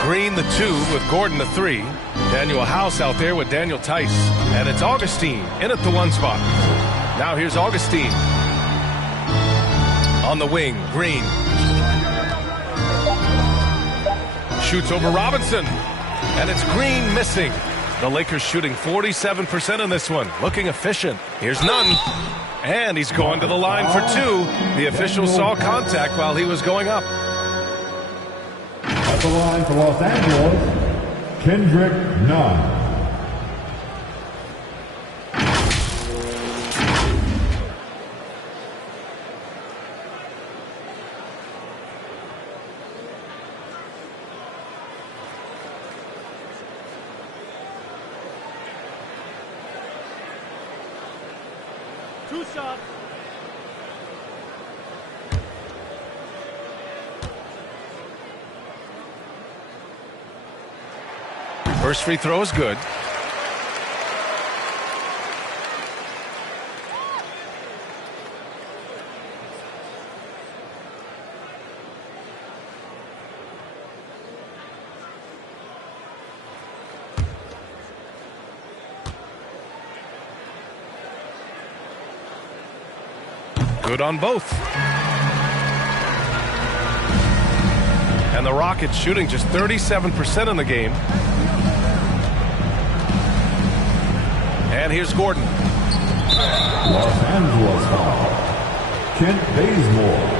Green the 2 with Gordon the 3. Daniel House out there with Daniel Tice. And it's Augustine in at the 1 spot. Now here's Augustine. On the wing, Green. Shoots over Robinson. And it's Green missing. The Lakers shooting 47% in this one. Looking efficient. Here's Nunn. And he's going to the line for 2. The official saw contact while he was going up. At the line for Los Angeles, Kendrick Nunn. Two shots. First free throw is good. Good on both. And the Rockets shooting just 37% in the game. And here's Gordon. Los Angeles foul. Kent Bazemore.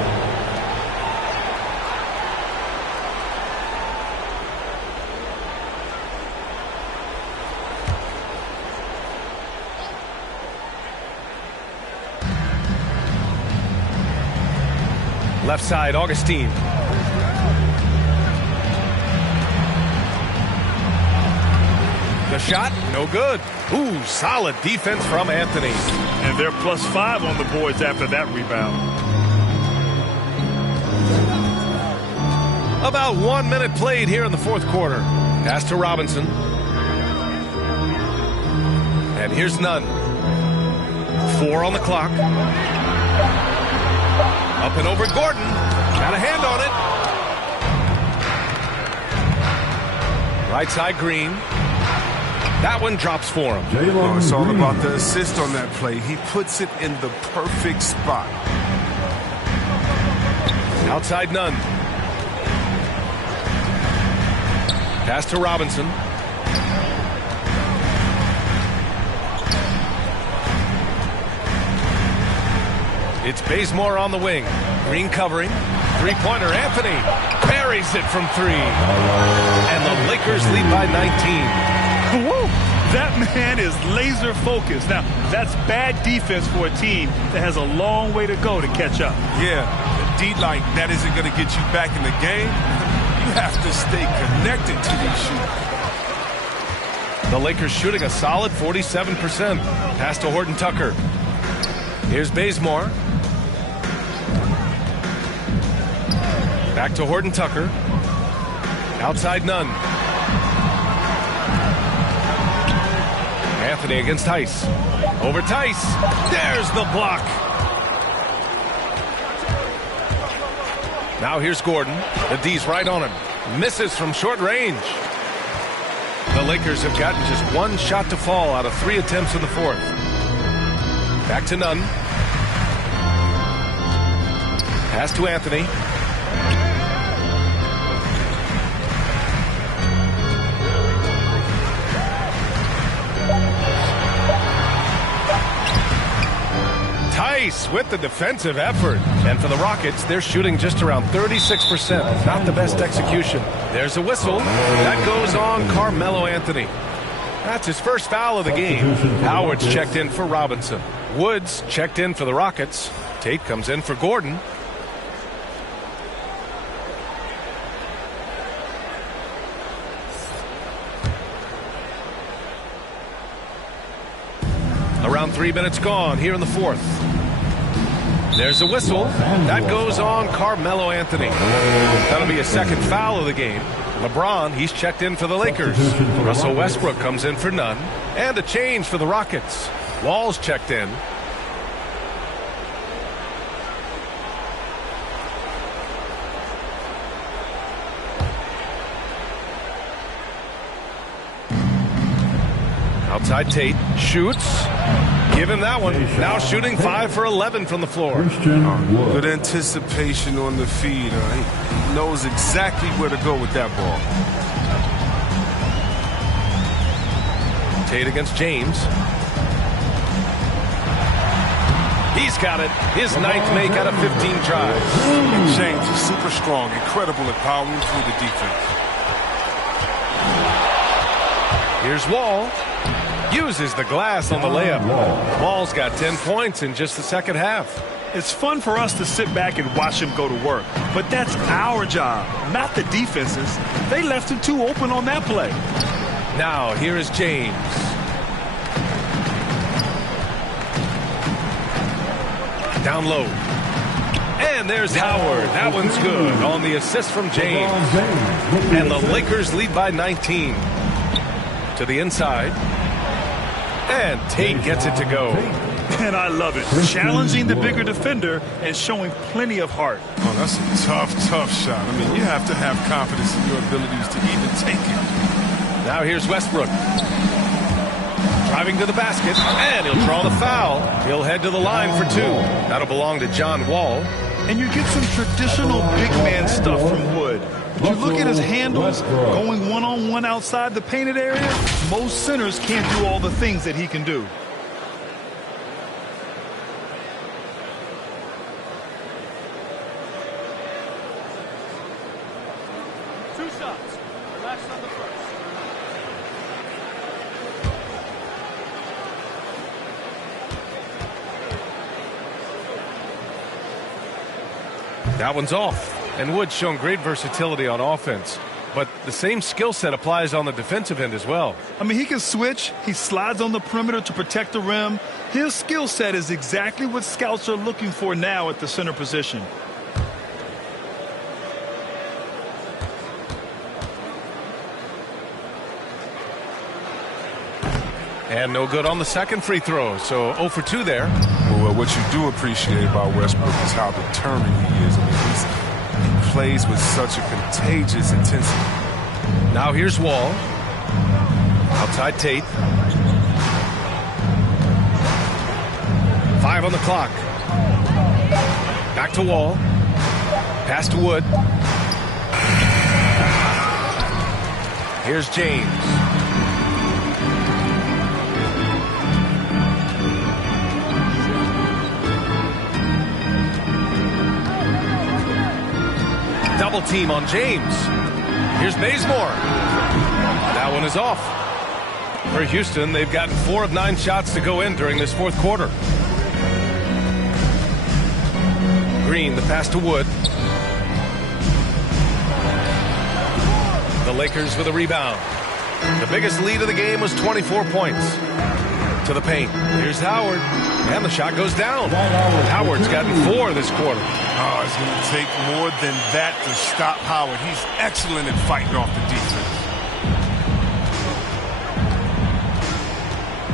Left side, Augustine. The shot, no good. Ooh, solid defense from Anthony. And they're +5 on the boards after that rebound. About 1 minute played here in the fourth quarter. Pass to Robinson. And here's Nunn. 4 on the clock. Up and over Gordon. Got a hand on it. Right side, Green. That one drops for him. Oh, it's all about the assist on that play. He puts it in the perfect spot. Outside Nunn. Pass to Robinson. It's Bazemore on the wing. Green covering. Three-pointer, Anthony buries it from 3. And the Lakers lead by 19. Woo! That man is laser focused. Now, that's bad defense for a team that has a long way to go to catch up. Yeah, D like that isn't going to get you back in the game. You have to stay connected to these shooters. The Lakers shooting a solid 47%. Pass to Horton Tucker. Here's Bazemore. Back to Horton Tucker. Outside Nunn. Anthony against Tice. Over Tice. There's the block. Now here's Gordon. The D's right on him. Misses from short range. The Lakers have gotten just 1 shot to fall out of 3 attempts in the fourth. Back to Nunn. Pass to Anthony. Tice with the defensive effort. And for the Rockets, they're shooting just around 36%. Not the best execution. There's a whistle. That goes on Carmelo Anthony. That's his first foul of the game. Howard's checked in for Robinson. Woods checked in for the Rockets. Tate comes in for Gordon. Around 3 minutes gone here in the fourth. There's a whistle. That goes on Carmelo Anthony. That'll be a second foul of the game. LeBron, he's checked in for the Lakers. Russell Westbrook comes in for Nunn. And a change for the Rockets. Wall's checked in. Outside Tate. Shoots. Give him that one. Now shooting 5 for 11 from the floor. Good anticipation on the feed. He knows exactly where to go with that ball. Tate against James. He's got it. His 9th make out of 15 tries. And James is super strong, incredible at powering through the defense. Here's Wall. Uses the glass on the layup. Wall's got 10 points in just the second half. It's fun for us to sit back and watch him go to work, but that's our job, not the defense's. They left him too open on that play. Now here is James. Down low. And there's Howard. That one's good on the assist from James. And the Lakers lead by 19. To the inside. And Tate gets it to go. And I love it. Challenging the bigger defender and showing plenty of heart. Oh, that's a tough shot. I mean, you have to have confidence in your abilities to even take it. Now here's Westbrook. Driving to the basket. And he'll draw the foul. He'll head to the line for 2. That'll belong to John Wall. And you get some traditional big man stuff from Wood. If you look at his handles, going one-on-one outside the painted area, most centers can't do all the things that he can do. shots. Relax on the first. That one's off. And Wood's shown great versatility on offense. But the same skill set applies on the defensive end as well. I mean, he can switch. He slides on the perimeter to protect the rim. His skill set is exactly what scouts are looking for now at the center position. And no good on the second free throw. So 0 for 2 there. Well, what you do appreciate about Westbrook is how determined he is. I mean, he plays with such a contagious intensity. Now here's Wall. Outside Tate. 5 on the clock. Back to Wall. Pass to Wood. Here's James. Double team on James. Here's Bazemore. That one is off. For Houston, they've gotten 4 of 9 shots to go in during this fourth quarter. Green, the pass to Wood. The Lakers with a rebound. The biggest lead of the game was 24 points. To the paint. Here's Howard. And the shot goes down. Howard's gotten 4 this quarter. Oh, it's going to take more than that to stop Howard. He's excellent at fighting off the defense.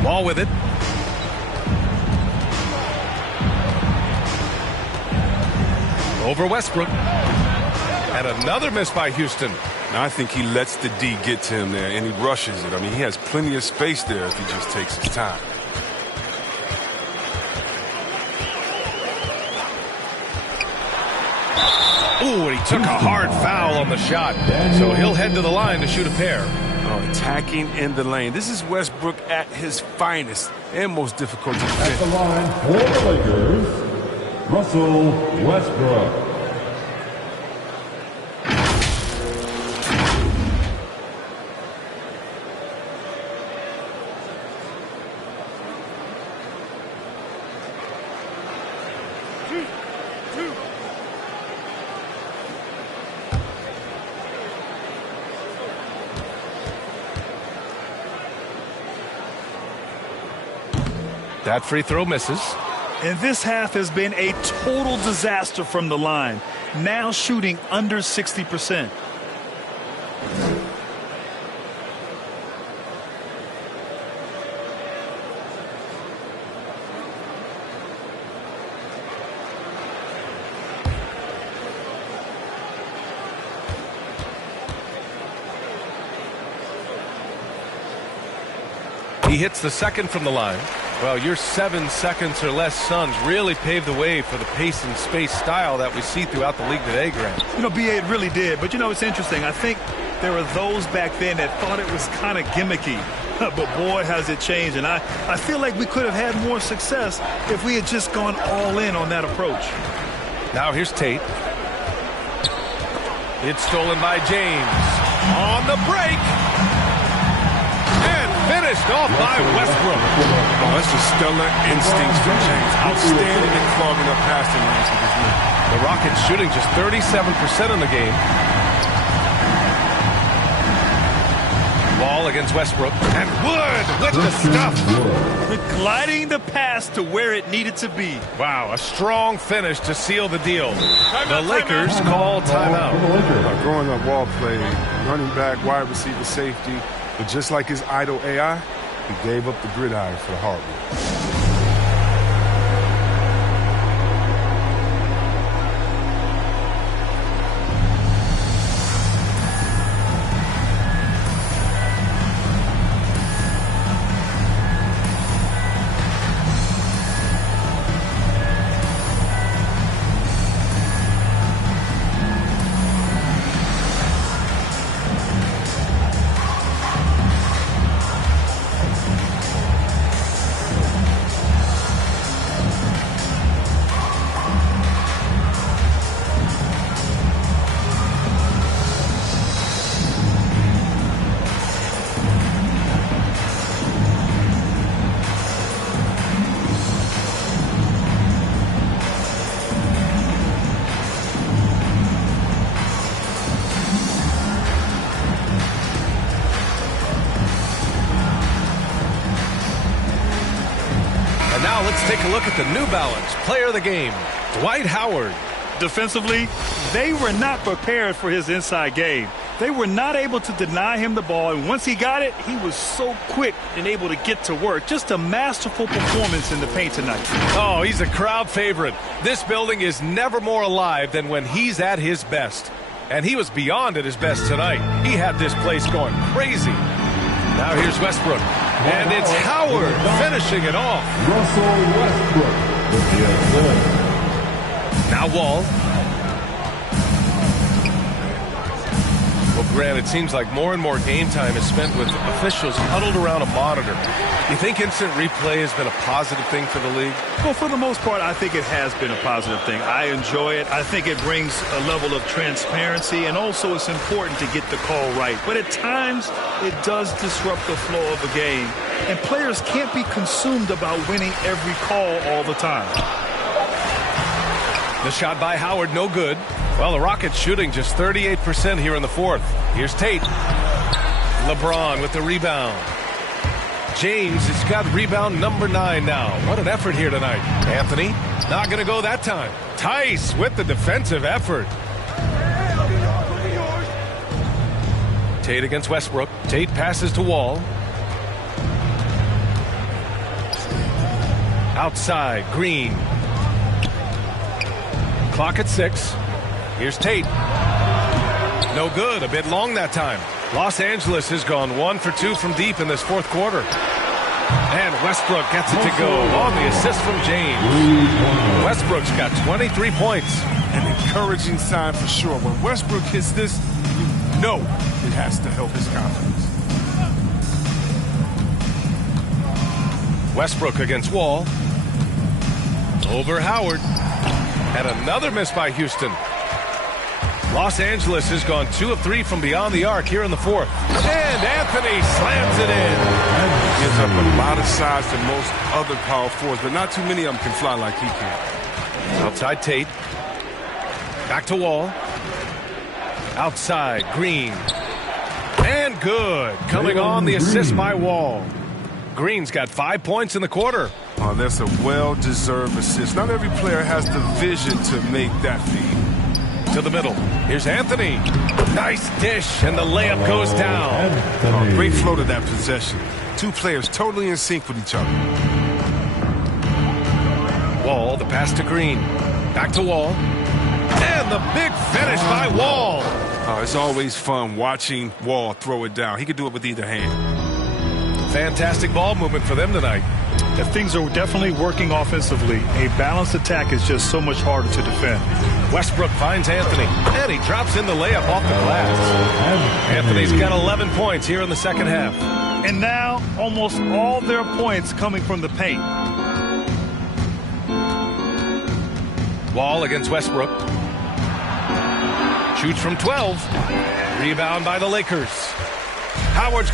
Ball with it. Over Westbrook. And another miss by Houston. Now, I think he lets the D get to him there, and he rushes it. I mean, he has plenty of space there if he just takes his time. Ooh, and he took a hard foul on the shot. So he'll head to the line to shoot a pair. Attacking in the lane. This is Westbrook at his finest and most difficult to defend. At the line for the Lakers, Russell Westbrook. That free throw misses. And this half has been a total disaster from the line. Now shooting under 60%. He hits the second from the line. Well, your 7 seconds or less Suns really paved the way for the pace and space style that we see throughout the league today, Grant. You know, B.A., it really did. But, you know, it's interesting. I think there were those back then that thought it was kind of gimmicky. But, boy, has it changed. And I feel like we could have had more success if we had just gone all in on that approach. Now here's Tate. It's stolen by James. On the break. Finished off by Westbrook. Oh, that's just stellar instincts from James. Outstanding at clogging up passing lanes with his knee. The Rockets shooting just 37% in the game. Ball against Westbrook. And Wood with the stuff. Gliding the pass to where it needed to be. Wow, a strong finish to seal the deal. The Lakers call timeout. Growing up, Wall played running back, wide receiver, safety. But just like his idol AI, he gave up the gridiron for the hardwood. look at the New Balance player of the game, Dwight Howard. Defensively, they were not prepared for his inside game. They were not able to deny him the ball, and once he got it, he was so quick and able to get to work. Just a masterful performance in the paint tonight. Oh, he's a crowd favorite. This building is never more alive than when he's at his best. And he was beyond at his best tonight. He had this place going crazy. Now here's Westbrook. And it's Howard finishing it off. Russell Westbrook with the assist. Now Wall. Well, Grant, it seems like more and more game time is spent with officials huddled around a monitor. You think instant replay has been a positive thing for the league? Well, for the most part, I think it has been a positive thing. I enjoy it. I think it brings a level of transparency, and also it's important to get the call right. But at times, it does disrupt the flow of a game, and players can't be consumed about winning every call all the time. The shot by Howard, no good. Well, the Rockets shooting just 38% here in the fourth. Here's Tate. LeBron with the rebound. James has got rebound number 9 now. What an effort here tonight. Anthony, not going to go that time. Tice with the defensive effort. Tate against Westbrook. Tate passes to Wall. Outside, Green. Clock at 6. Here's Tate. No good. A bit long that time. Los Angeles has gone 1 for 2 from deep in this fourth quarter. And Westbrook gets it to go on the assist from James. Westbrook's got 23 points. An encouraging sign for sure. When Westbrook hits this, you know it has to help his confidence. Westbrook against Wall. Over Howard. And another miss by Houston. Los Angeles has gone 2 of 3 from beyond the arc here in the fourth. And Anthony slams it in. Gives up a lot of size to most other power forwards, but not too many of them can fly like he can. Outside Tate. Back to Wall. Outside Green. And good. Coming on the assist by Wall. Green's got 5 points in the quarter. Oh, that's a well-deserved assist. Not every player has the vision to make that feed. To the middle. Here's Anthony. Nice dish, and the layup goes down. Oh, great flow to that possession. Two players totally in sync with each other. Wall, the pass to Green. Back to Wall. And the big finish by Wall. Oh, it's always fun watching Wall throw it down. He could do it with either hand. Fantastic ball movement for them tonight. Things are definitely working offensively. A balanced attack is just so much harder to defend. Westbrook finds Anthony, and he drops in the layup off the glass. Anthony's got 11 points here in the second half. And now, almost all their points coming from the paint. Wall against Westbrook. Shoots from 12. Rebound by the Lakers. Howard's...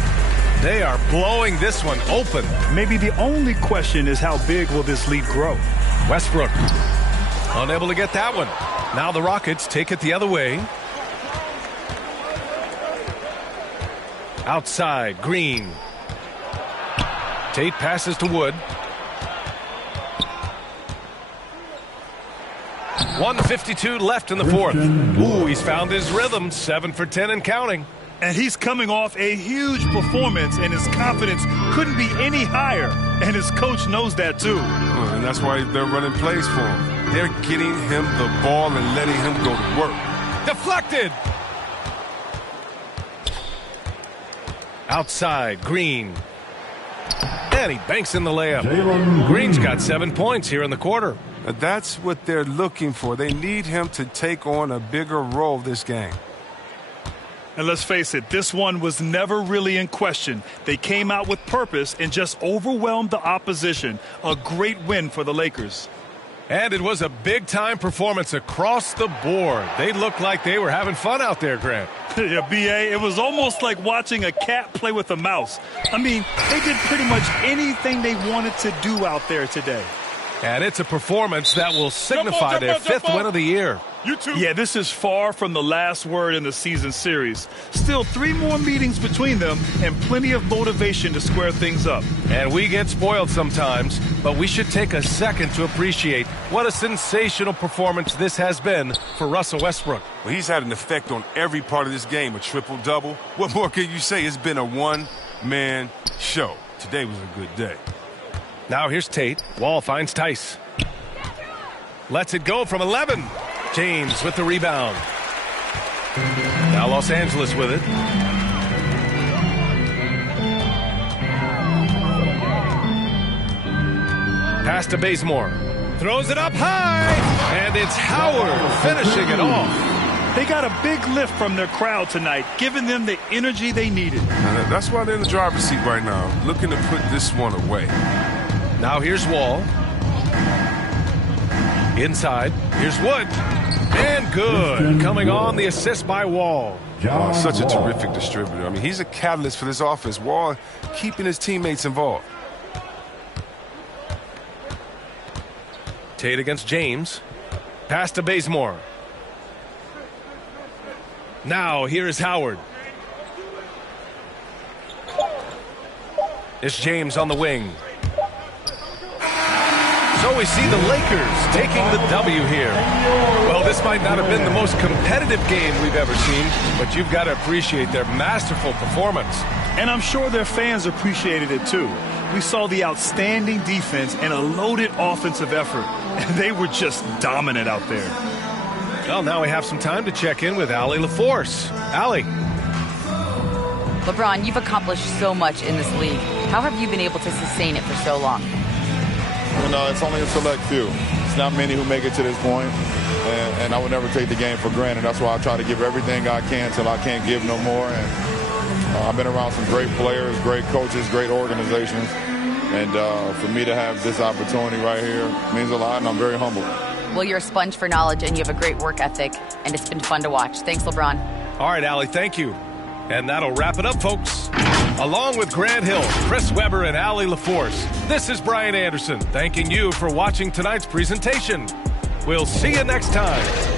They are blowing this one open. Maybe the only question is how big will this lead grow? Westbrook unable to get that one. Now the Rockets take it the other way. Outside, Green. Tate passes to Wood. 1:52 left in the fourth. Ooh, he's found his rhythm. 7 for 10 and counting. And he's coming off a huge performance, and his confidence couldn't be any higher. And his coach knows that, too. And that's why they're running plays for him. They're getting him the ball and letting him go to work. Deflected. Outside, Green. And he banks in the layup. Green's got 7 points here in the quarter. That's what they're looking for. They need him to take on a bigger role this game. And let's face it, this one was never really in question. They came out with purpose and just overwhelmed the opposition. A great win for the Lakers. And it was a big-time performance across the board. They looked like they were having fun out there, Grant. Yeah, B.A., it was almost like watching a cat play with a mouse. I mean, they did pretty much anything they wanted to do out there today. And it's a performance that will signify their 5th win of the year. Yeah, this is far from the last word in the season series. Still 3 more meetings between them and plenty of motivation to square things up. And we get spoiled sometimes, but we should take a second to appreciate what a sensational performance this has been for Russell Westbrook. Well, he's had an effect on every part of this game, a triple-double. What more can you say? It's been a one-man show. Today was a good day. Now here's Tate. Wall finds Tice. Lets it go from 11. James with the rebound. Now Los Angeles with it. Pass to Bazemore. Throws it up high. And it's Howard finishing it off. They got a big lift from their crowd tonight, giving them the energy they needed. That's why they're in the driver's seat right now, looking to put this one away. Now here's Wall. Inside. Here's Wood. And good. Coming on the assist by Wall. Such a terrific distributor. I mean, he's a catalyst for this offense. Wall keeping his teammates involved. Tate against James. Pass to Bazemore. Now here is Howard. It's James on the wing. So we see the Lakers taking the W here. Well, this might not have been the most competitive game we've ever seen, but you've got to appreciate their masterful performance. And I'm sure their fans appreciated it too. We saw the outstanding defense and a loaded offensive effort. And they were just dominant out there. Well, now we have some time to check in with Allie LaForce. Allie. LeBron, you've accomplished so much in this league. How have you been able to sustain it for so long? You know, it's only a select few. It's not many who make it to this point, and I would never take the game for granted. That's why I try to give everything I can till I can't give no more. And I've been around some great players, great coaches, great organizations, and for me to have this opportunity right here means a lot, and I'm very humbled. Well, you're a sponge for knowledge, and you have a great work ethic, and it's been fun to watch. Thanks, LeBron. All right, Allie, thank you. And that'll wrap it up, folks. Along with Grant Hill, Chris Webber, and Allie LaForce, this is Brian Anderson thanking you for watching tonight's presentation. We'll see you next time.